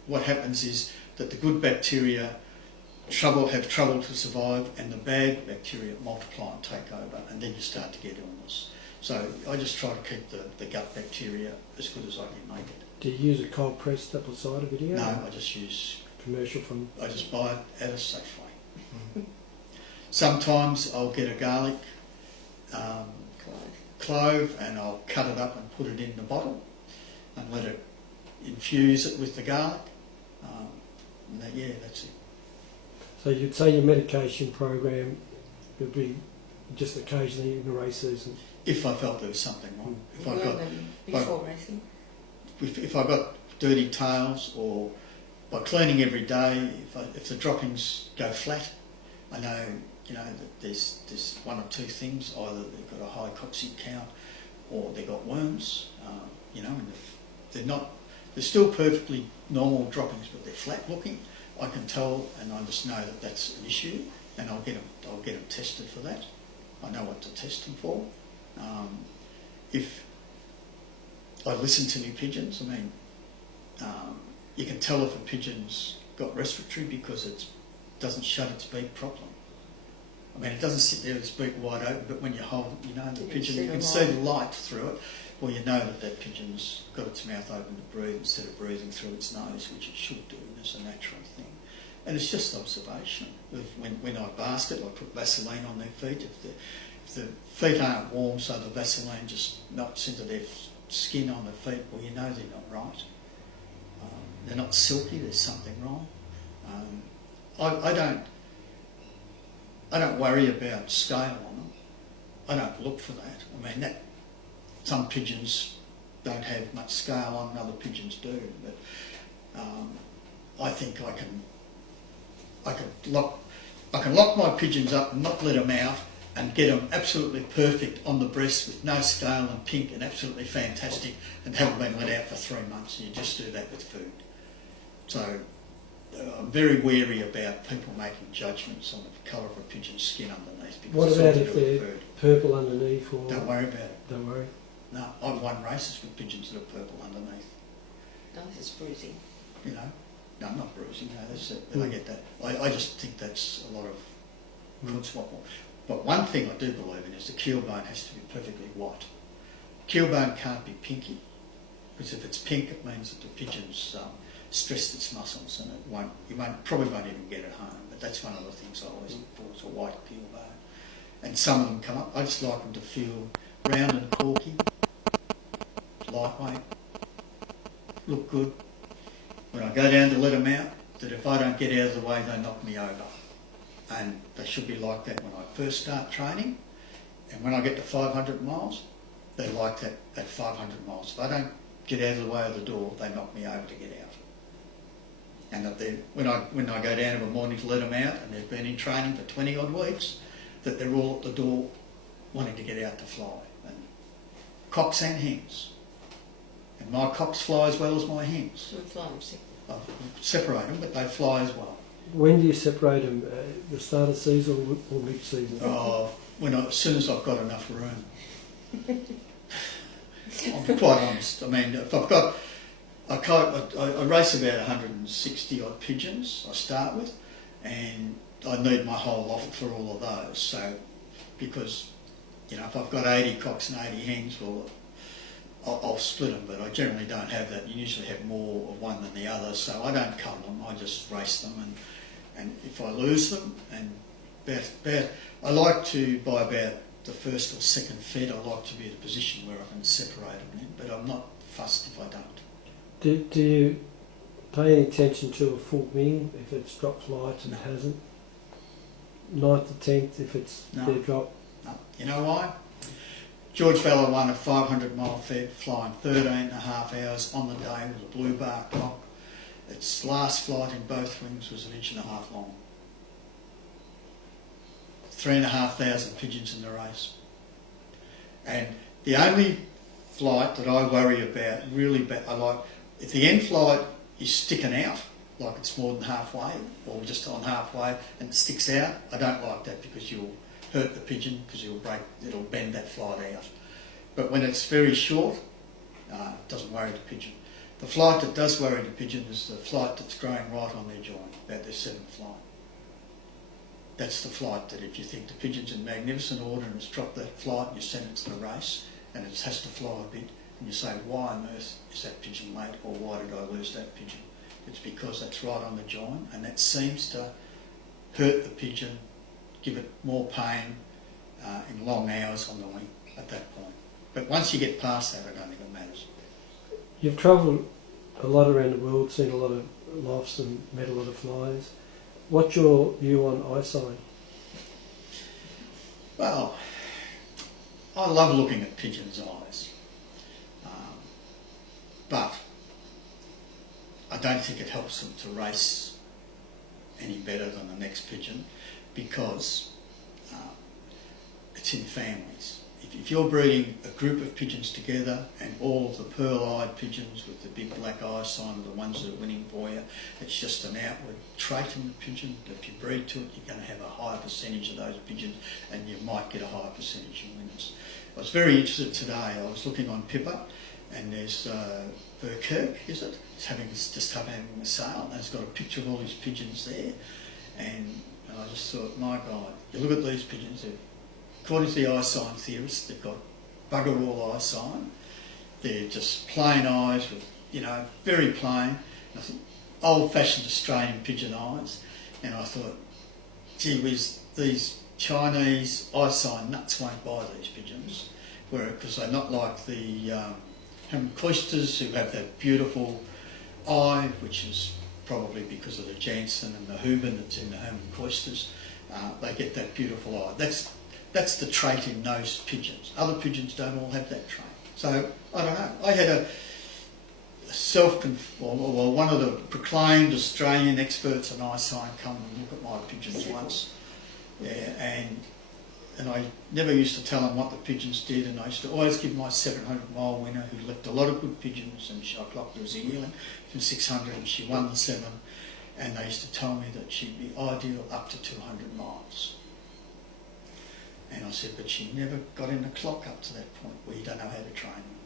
what happens is that the good bacteria have trouble to survive, and the bad bacteria multiply and take over, and then you start to get illness. So I just try to keep the gut bacteria as good as I can make it. Do you use a cold pressed apple cider vinegar? No, I just use Commercial from... I just buy it at a Safeway. Sometimes I'll get a garlic clove, and I'll cut it up and put it in the bottle and let it infuse it with the garlic. That's it. So you'd say your medication program would be just occasionally in the race season? If I felt there was something wrong. Before racing? If I got dirty tails, or by cleaning every day, if the droppings go flat, I know that there's one or two things: either they've got a high cocci count, or they've got worms. And they're still perfectly normal droppings, but they're flat looking. I can tell, and I just know that that's an issue, and I'll get them tested for that. I know what to test them for. If I listen to my pigeons, you can tell if a pigeon's got respiratory because it doesn't shut its beak properly. It doesn't sit there with its beak wide open, but when you hold it, the pigeon, you can see the light through it. Well, you know that pigeon's got its mouth open to breathe instead of breathing through its nose, which it should do, and it's a natural thing. And it's just observation. When I basket, I put Vaseline on their feet. If the feet aren't warm, so the Vaseline just melts into their skin on the feet, well, they're not right. They're not silky, there's something wrong. I don't worry about scale on them. I don't look for that. Some pigeons don't have much scale on, and other pigeons do. But I think I can lock my pigeons up and not let them out, and get them absolutely perfect on the breast with no scale and pink and absolutely fantastic, and haven't been let out for 3 months. You just do that with food. So I'm very wary about people making judgments on the colour of a pigeon's skin underneath. Because What it's about all if to do with they're food. purple underneath? Or Don't worry about it. Don't worry. No, I've won races with pigeons that are purple underneath. No, this is bruising. You know, no, not bruising. No, that's it. I get that. I just think that's a lot of swap. But one thing I do believe in is the keel bone has to be perfectly white. Keel bone can't be pinky, because if it's pink, it means that the pigeon's stressed its muscles, and you probably won't even get it home. But that's one of the things I always look for, is a white keel bone. And some of them come up. I just like them to feel round and corky, lightweight, look good. When I go down to let them out, that if I don't get out of the way, they knock me over. And they should be like that when I first start training. And when I get to 500 miles, they like that at 500 miles. If I don't get out of the way of the door, they knock me over to get out. And that when I go down in the morning to let them out, and they've been in training for 20 odd weeks, that they're all at the door wanting to get out to fly. And cocks and hens. And my cocks fly as well as my hens. We fly them sick. I separate them, but they fly as well. When do you separate them? The start of season or mid-season? As soon as I've got enough room. I'll be quite honest. I mean, if I've got, I race about 160 odd pigeons I start with, and I need my whole loft for all of those. So, because, if I've got 80 cocks and 80 hens, well, I'll split them, but I generally don't have that. You usually have more of one than the other, so I don't cull them. I just race them, and if I lose them, and I like to, by about the first or second fed, I like to be in a position where I can separate them in, but I'm not fussed if I don't. Do you pay any attention to a full wing if it's dropped light and No. it hasn't? 9th to 10th if it's dead drop? No. You know why? George Vella won a 500-mile fed, flying 13.5 hours on the day with a blue bar cock. Its last flight in both wings was 1.5 inches long. 3,500 pigeons in the race. And the only flight that I worry about, really bad, if the end flight is sticking out, like it's more than halfway, or just on halfway, and it sticks out, I don't like that, because you'll hurt the pigeon, because it'll bend that flight out. But when it's very short, it doesn't worry the pigeon. The flight that does worry the pigeon is the flight that's growing right on their joint, about their 7th flight. That's the flight that, if you think the pigeon's in magnificent order and it's dropped that flight and you send it to the race and it has to fly a bit, and you say, why on earth is that pigeon late, or why did I lose that pigeon? It's because that's right on the joint, and that seems to hurt the pigeon, give it more pain in long hours on the wing at that point. But once you get past that, I don't think it matters. You've travelled a lot around the world, seen a lot of lofts and met a lot of flies. What's your view on eyesight? Well, I love looking at pigeons' eyes, but I don't think it helps them to race any better than the next pigeon, because it's in families. If you're breeding a group of pigeons together, and all of the pearl-eyed pigeons with the big black eye sign are the ones that are winning for you, it's just an outward trait in the pigeon. If you breed to it, you're going to have a higher percentage of those pigeons, and you might get a higher percentage of winners. I was very interested today. I was looking on Pippa, and there's Verkerk, is it? It's just having a sale, and it's got a picture of all his pigeons there. And I just thought, my God, you look at these pigeons, according to the eye sign theorists, they've got bugger all eye sign. They're just plain eyes with, very plain. Old-fashioned Australian pigeon eyes. And I thought, gee whiz, these Chinese eye sign nuts won't buy these pigeons, because they're not like the Herman Cloisters, who have that beautiful eye, which is probably because of the Jansen and the Huben that's in the Herman Cloisters. They get that beautiful eye. That's the trait in those pigeons. Other pigeons don't all have that trait. So, I don't know. I had one of the proclaimed Australian experts on eyesight come and look at my pigeons once. Yeah, and I never used to tell him what the pigeons did, and I used to always give my 700-mile winner, who left a lot of good pigeons, and I clocked her as a yearling from 600, and she won the 7. and they used to tell me that she'd be ideal up to 200 miles. And I said, but she never got in the clock up to that point where you don't know how to train them.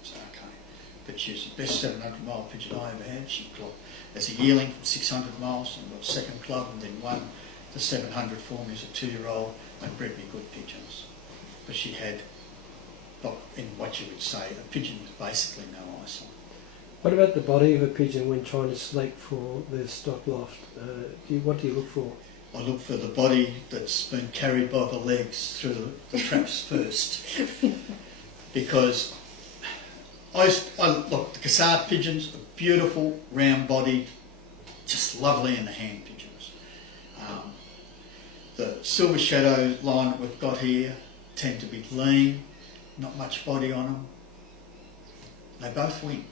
I said, okay. But she was the best 700 mile pigeon I ever had. She clocked as a yearling from 600 miles and got second club, and then won the 700 for me as a 2-year-old and bred me good pigeons. But she had, in what you would say, a pigeon with basically no eyesight. What about the body of a pigeon when trying to select for the stock loft? What do you look for? I look for the body that's been carried by the legs through the traps first, because look, the Cassard pigeons are beautiful, round-bodied, just lovely in the hand pigeons. The Silver Shadow line that we've got here tend to be lean, not much body on them. They both win.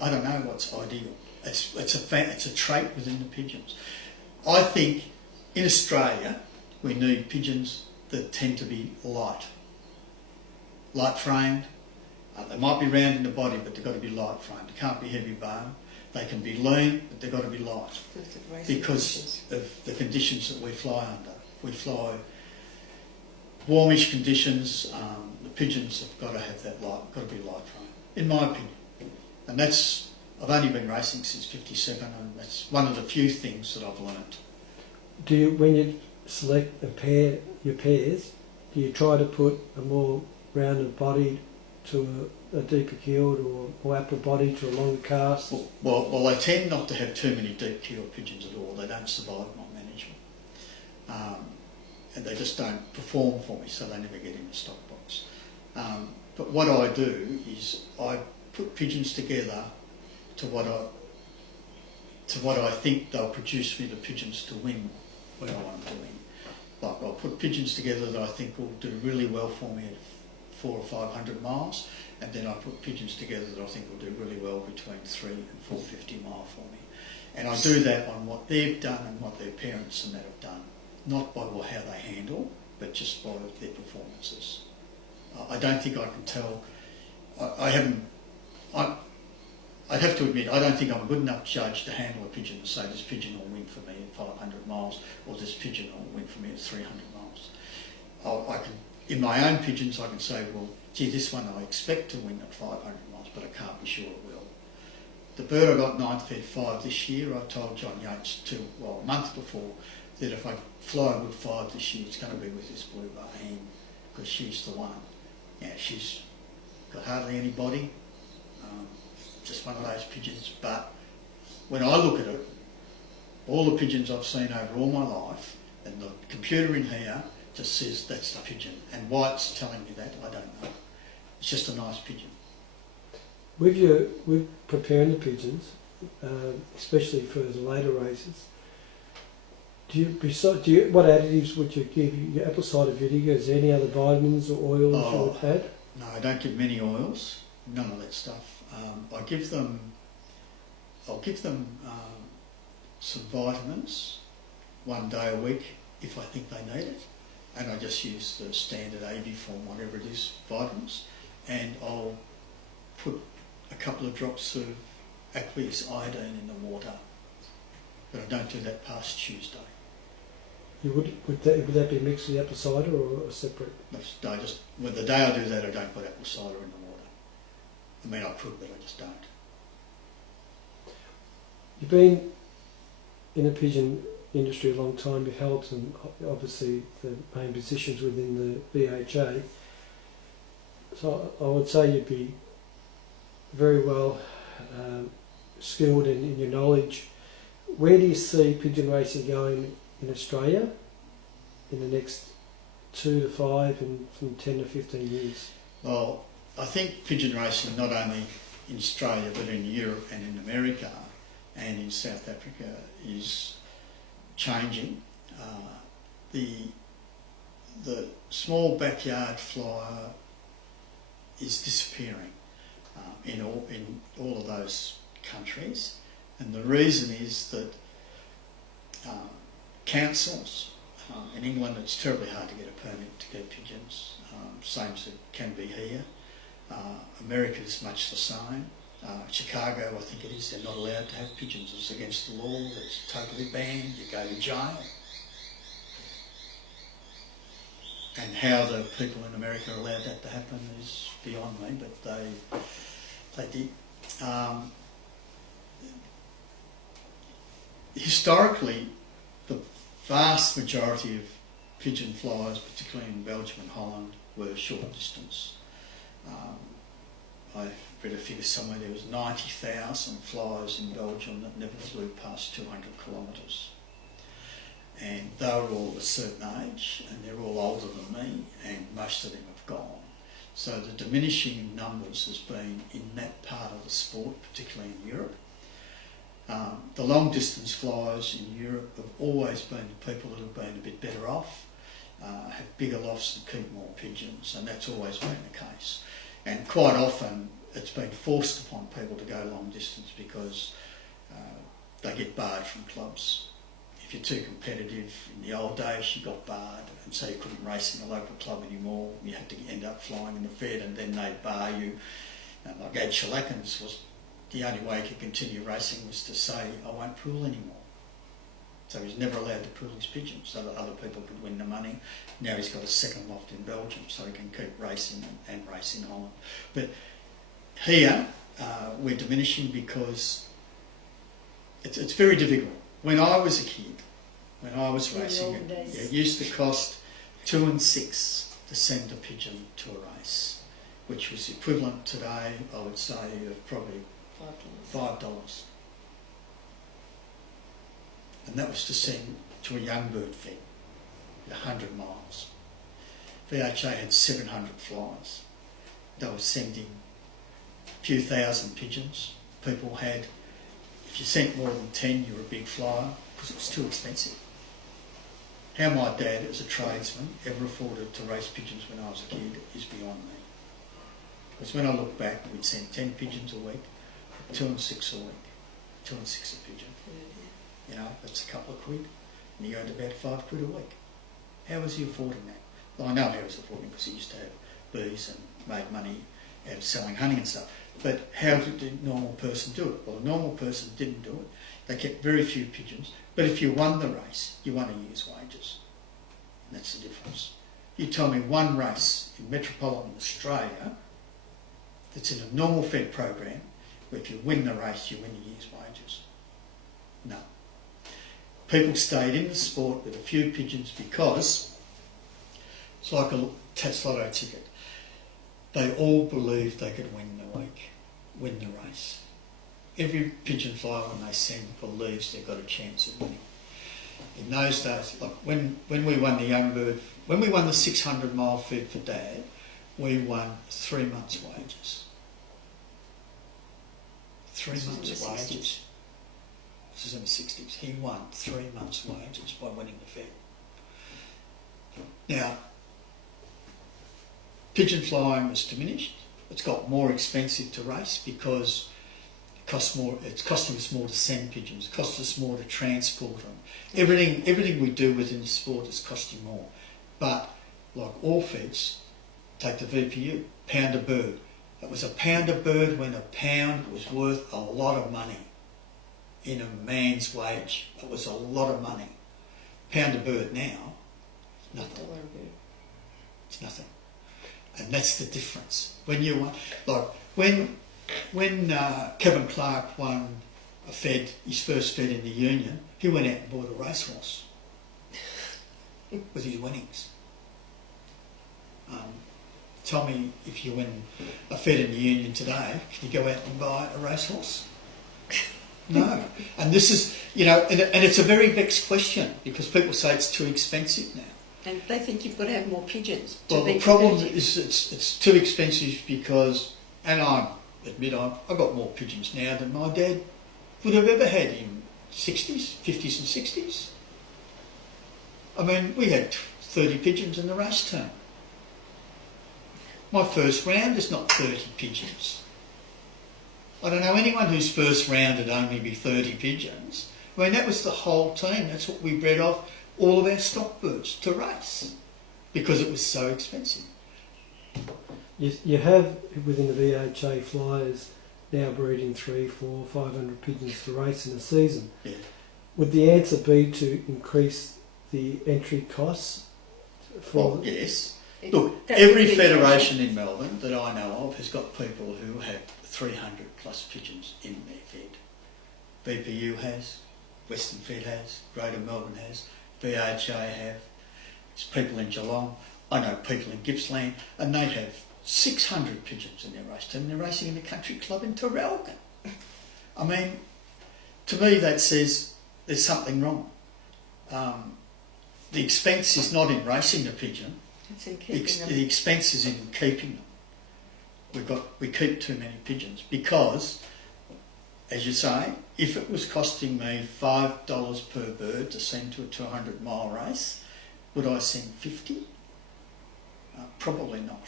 I don't know what's ideal. It's a trait within the pigeons. I think in Australia we need pigeons that tend to be light framed. They might be round in the body, but they've got to be light framed. They can't be heavy bone. They can be lean, but they've got to be light because of the conditions that we fly under. We fly warmish conditions. The pigeons have got to have that got to be light framed, in my opinion. And I've only been racing since '57, and that's one of the few things that I've learnt. Do you, when you select your pairs, do you try to put a more rounded body to a deeper keeled or upper body to a longer cast? Well, they tend not to have too many deep keeled pigeons at all. They don't survive my management. And they just don't perform for me, so they never get in the stock box. But what I do is I put pigeons together to what I think they'll produce me the pigeons to win when I want them to win. Like I'll put pigeons together that I think will do really well for me at 400 or 500 miles, and then I put pigeons together that I think will do really well between 300 and 450 miles for me. And I do that on what they've done and what their parents and that have done, not by how they handle, but just by their performances. I don't think I can tell. I'd have to admit, I don't think I'm a good enough judge to handle a pigeon and say this pigeon will win for me at 500 miles or this pigeon will win for me at 300 miles. I can, in my own pigeons, I can say, well, gee, this one I expect to win at 500 miles, but I can't be sure it will. The bird I got 9th Fed 5 this year, I told John Yates a month before, that if I fly a good 5 this year, it's going to be with this blue bar hen, because she's the one. Yeah, she's got hardly any body. Just one of those pigeons, but when I look at it, all the pigeons I've seen over all my life, and the computer in here just says that's the pigeon, and why it's telling me that, I don't know. It's just a nice pigeon. With preparing the pigeons, especially for the later races, what additives would you give? Your apple cider vinegar, is there any other vitamins or oils you would add? No, I don't give many oils, none of that stuff. I'll give them some vitamins 1 day a week if I think they need it, and I just use the standard AB form, whatever it is, vitamins, and I'll put a couple of drops of aqueous iodine in the water, but I don't do that past Tuesday. Would that be mixed with apple cider or separate? The day I do that, I don't put apple cider in the water. I mean, I could, but I just don't. You've been in the pigeon industry a long time. You've held some, obviously, the main positions within the VHA. So I would say you'd be very well skilled in your knowledge. Where do you see pigeon racing going in Australia in the next 2 to 5 and from 10 to 15 years? Well, I think pigeon racing, not only in Australia but in Europe and in America and in South Africa, is changing. The small backyard flyer is disappearing in all of those countries, and the reason is that councils in England, it's terribly hard to get a permit to get pigeons, same as it can be here. America is much the same. Chicago, I think it is, they're not allowed to have pigeons. It's against the law. It's totally banned. You go to jail. And how the people in America allowed that to happen is beyond me, but they did. Historically, the vast majority of pigeon flyers, particularly in Belgium and Holland, were short distance. I read a figure somewhere, there was 90,000 flyers in Belgium that never flew past 200 kilometres. And they were all a certain age, and they're all older than me, and most of them have gone. So the diminishing in numbers has been in that part of the sport, particularly in Europe. The long distance flyers in Europe have always been the people that have been a bit better off, have bigger lofts and keep more pigeons, and that's always been the case. And quite often it's been forced upon people to go long distance because they get barred from clubs. If you're too competitive, in the old days you got barred, and so you couldn't race in the local club anymore. You had to end up flying in the Fed, and then they'd bar you. Like Ed Shalakins was the only way he could continue racing was to say, I won't pool anymore. So he was never allowed to pool his pigeons so that other people could win the money. Now he's got a second loft in Belgium so he can keep racing and race in Holland. But here we're diminishing because it's very difficult. When I was a kid, when I was racing, it used to cost 2 and 6 to send a pigeon to a race, which was equivalent today, I would say, of probably $5. And that was to send to a young bird fed, 100 miles. VHA had 700 flyers. They were sending a few thousand pigeons. People had, if you sent more than 10, you were a big flyer, because it was too expensive. How my dad, as a tradesman, ever afforded to race pigeons when I was a kid is beyond me. Because when I look back, we'd send 10 pigeons a week, 2 and 6 a week, 2 and 6 a pigeon. You know, that's a couple of quid, and you earned about £5 a week. How was he affording that? Well, I know how he was affording because he used to have bees and made money out of selling honey and stuff. But how did the normal person do it? Well, a normal person didn't do it. They kept very few pigeons. But if you won the race, you won a year's wages. And that's the difference. You tell me one race in metropolitan Australia that's in a normal fed program where if you win the race, you win a year's wages. No. People stayed in the sport with a few pigeons because it's like a Tats Lotto ticket. They all believed they could win the race. Every pigeon flyer when they send believes they've got a chance of winning. In those days, like when we won the young bird, when we won the 600 mile fed for Dad, we won 3 months' wages. 3 months' wages. This is in the 60s. He won 3 months' wages by winning the fed. Now, pigeon flying has diminished. It's got more expensive to race because it's costing us more to send pigeons. It costs us more to transport them. Everything we do within the sport is costing more. But like all feds, take the VPU, pound a bird. It was a pound a bird when a pound was worth a lot of money. In a man's wage, it was a lot of money. Pound a bird now, nothing. It's nothing. And that's the difference. When you want, like when Kevin Clark won a fed, his first fed in the Union, he went out and bought a racehorse with his winnings. Tell me, if you win a fed in the Union today, can you go out and buy a racehorse? No. And this is, and it's a very vexed question because people say it's too expensive now. And they think you've got to have more pigeons. Well, the problem is it's too expensive because, and I admit I've got more pigeons now than my dad would have ever had in 60s, 50s and 60s. I mean, we had 30 pigeons in the race term. My first round is not 30 pigeons. I don't know anyone whose first round would only be 30 pigeons. I mean, that was the whole team. That's what we bred off all of our stock birds to race because it was so expensive. You have within the VHA flyers now breeding 300, 400, 500 pigeons to race in a season. Yeah. Would the answer be to increase the entry costs for? Well, yes. It- Look, that would every be the federation in Melbourne that I know of has got people who have 300 plus pigeons in their fed. BPU has, Western Fed has, Greater Melbourne has, VHA have, there's people in Geelong, I know people in Gippsland, and they have 600 pigeons in their race team. They're racing in the country club in Terrelgan. I mean, to me that says there's something wrong. The expense is not in racing the pigeon. It's in keeping them. The expense is in keeping them. We keep too many pigeons because, as you say, if it was costing me $5 per bird to send to a 200-mile race, would I send 50? Probably not.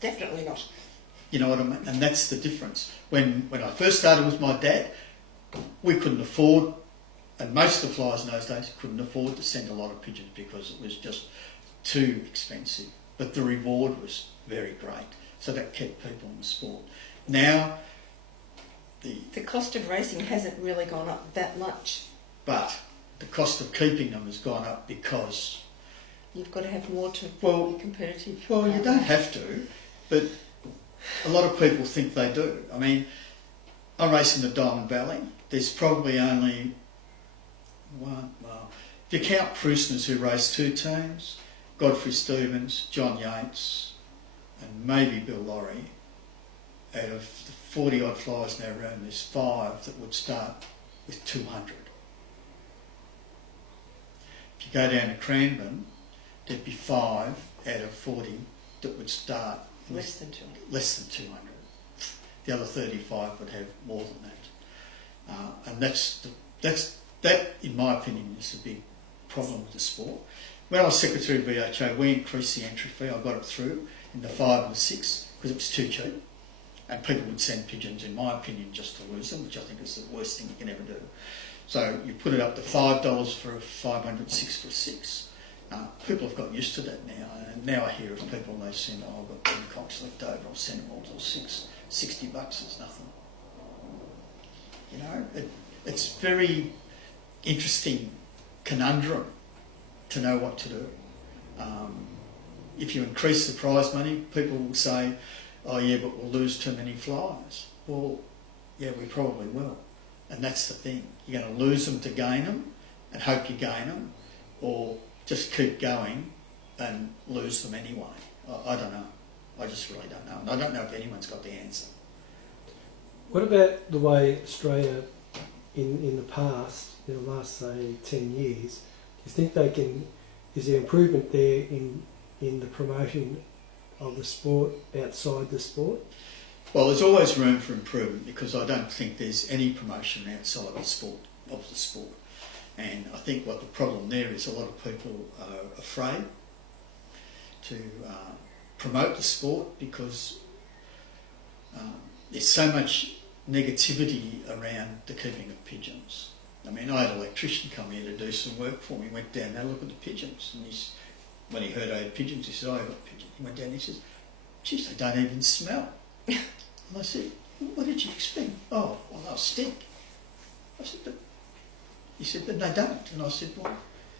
Definitely not. You know what I mean? And that's the difference. When I first started with my dad, we couldn't afford, and most of the flyers in those days couldn't afford to send a lot of pigeons because it was just too expensive. But the reward was very great, so that kept people in the sport. Now, The cost of racing hasn't really gone up that much. but the cost of keeping them has gone up because, You've got to have more to Well- be competitive. well, you don't have to, but a lot of people think they do. I mean, I race in the Diamond Valley. There's probably only one, well, if you count Prusners who race 2 teams, Godfrey Stevens, John Yates, and maybe Bill Laurie, out of the 40 odd flyers in our room, there's 5 that would start with 200. If you go down to Cranbourne, there'd be 5 out of 40 that would start Less than 200. less than 200. The other 35 would have more than that. And that, in my opinion, is a big problem with the sport. When I was secretary of VHO, we increased the entry fee. I got it through in the 5 and the 6 because it was too cheap. And people would send pigeons, in my opinion, just to lose them, which I think is the worst thing you can ever do. So you put it up to $5 for a 500, 6 for a 6. People have got used to that now, and now I hear of people and they send, oh, I've got 10 cocks left over, I'll send them all to 6. $60 is nothing. You know, it's very interesting conundrum to know what to do. If you increase the prize money, people will say, oh yeah, but we'll lose too many flyers. Well, yeah, we probably will. And that's the thing. You're going to lose them to gain them and hope you gain them, or just keep going and lose them anyway. I don't know. I just really don't know. And I don't know if anyone's got the answer. What about the way Australia, in the past, in the last, say, 10 years, do you think they can, is there improvement there in the promoting of the sport outside the sport? Well, there's always room for improvement because I don't think there's any promotion outside the sport. And I think what the problem there is a lot of people are afraid to promote the sport because there's so much negativity around the keeping of pigeons. I mean, I had an electrician come here to do some work for me. He went down and had a look at the pigeons. And when he heard I had pigeons, he said, oh, I've got pigeons. He went down and he says, geez, they don't even smell. And I said, well, what did you expect? Oh, well, they'll stink. I said, but... He said, but they don't. And I said, well,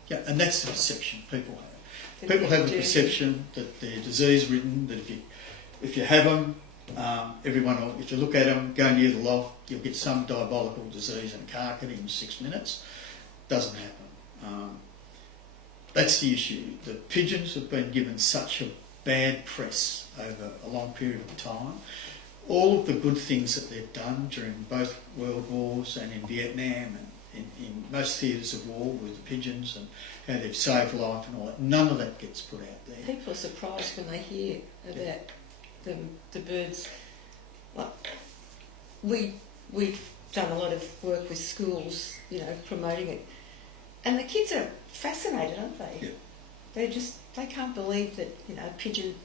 yeah, and that's the perception people have. People have a perception that they're disease-ridden, that if you have them, if you look at them, go near the loft, you'll get some diabolical disease and carcass in 6 minutes. Doesn't happen. That's the issue. The pigeons have been given such a bad press over a long period of time. All of the good things that they've done during both World Wars and in Vietnam and in most theatres of war with the pigeons and how they've saved life and all that, none of that gets put out there. People are surprised when they hear about the birds. Like, we've done a lot of work with schools, you know, promoting it. And the kids are fascinated, aren't they? Yeah. They can't believe that, you know,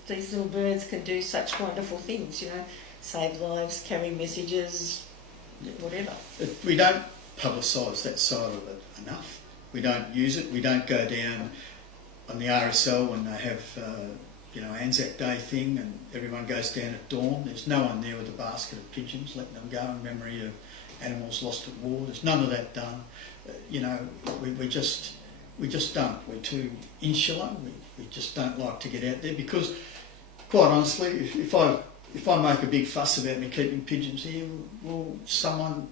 these little birds can do such wonderful things, you know, save lives, carry messages, whatever. We don't publicise that side of it enough. We don't use it. We don't go down on the RSL when they have Anzac Day thing, and everyone goes down at dawn. There's no one there with a basket of pigeons letting them go in memory of animals lost at war. There's none of that done. We just don't. We're too insular. We just don't like to get out there because, quite honestly, if I make a big fuss about me keeping pigeons here, well, someone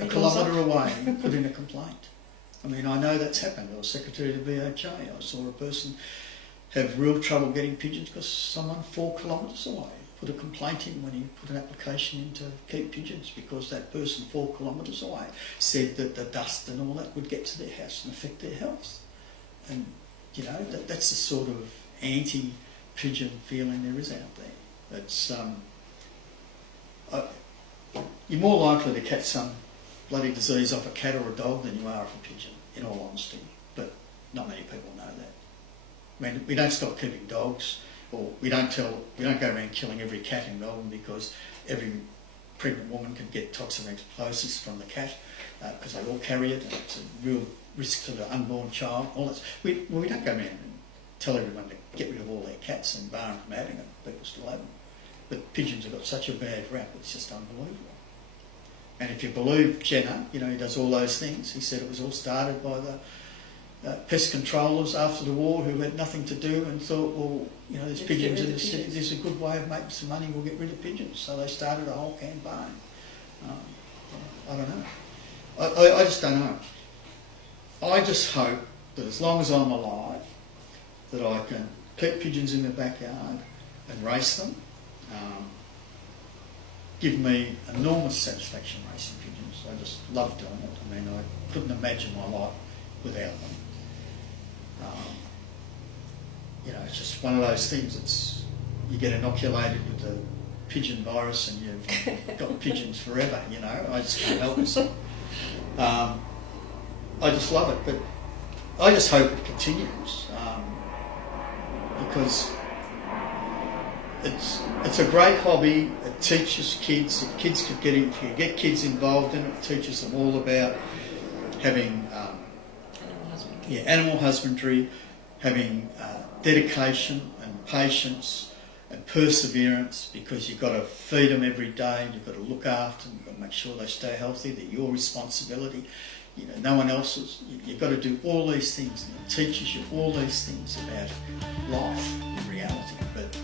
a kilometre away put in a complaint. I mean, I know that's happened. I was secretary of the VHA. I saw a person have real trouble getting pigeons because someone 4 kilometres away put a complaint in when he put an application in to keep pigeons because that person 4 kilometres away said that the dust and all that would get to their house and affect their health. And, that's the sort of anti-pigeon feeling there is out there. It's, you're more likely to catch some bloody disease off a cat or a dog than you are off a pigeon, in all honesty. But not many people know that. I mean, we don't stop keeping dogs, or we don't go around killing every cat in Melbourne because every pregnant woman can get toxoplasmosis from the cat because they all carry it, and it's a real risk to the unborn child. All that. We don't go around and tell everyone to get rid of all their cats and bar them from having them. People still have them. But pigeons have got such a bad rap; it's just unbelievable. And if you believe Jenner, he does all those things. He said it was all started by the pest controllers after the war who had nothing to do and thought, well, there's pigeons in the city, there's a good way of making some money, we'll get rid of pigeons. So they started a whole campaign. I don't know. I just don't know. I just hope that as long as I'm alive, that I can keep pigeons in the backyard and race them. Give me enormous satisfaction racing pigeons. I just love doing it. I mean, I couldn't imagine my life without them. It's just one of those things. You get inoculated with the pigeon virus and you've got pigeons forever. I just can't help myself. I just love it, but I just hope it continues because it's a great hobby. It teaches kids. If kids could if you get kids involved in it, it teaches them all about having animal husbandry, having dedication and patience and perseverance, because you've got to feed them every day, you've got to look after them, you've got to make sure they stay healthy, they're your responsibility, no one else's. You've got to do all these things, and it teaches you all these things about life in reality. But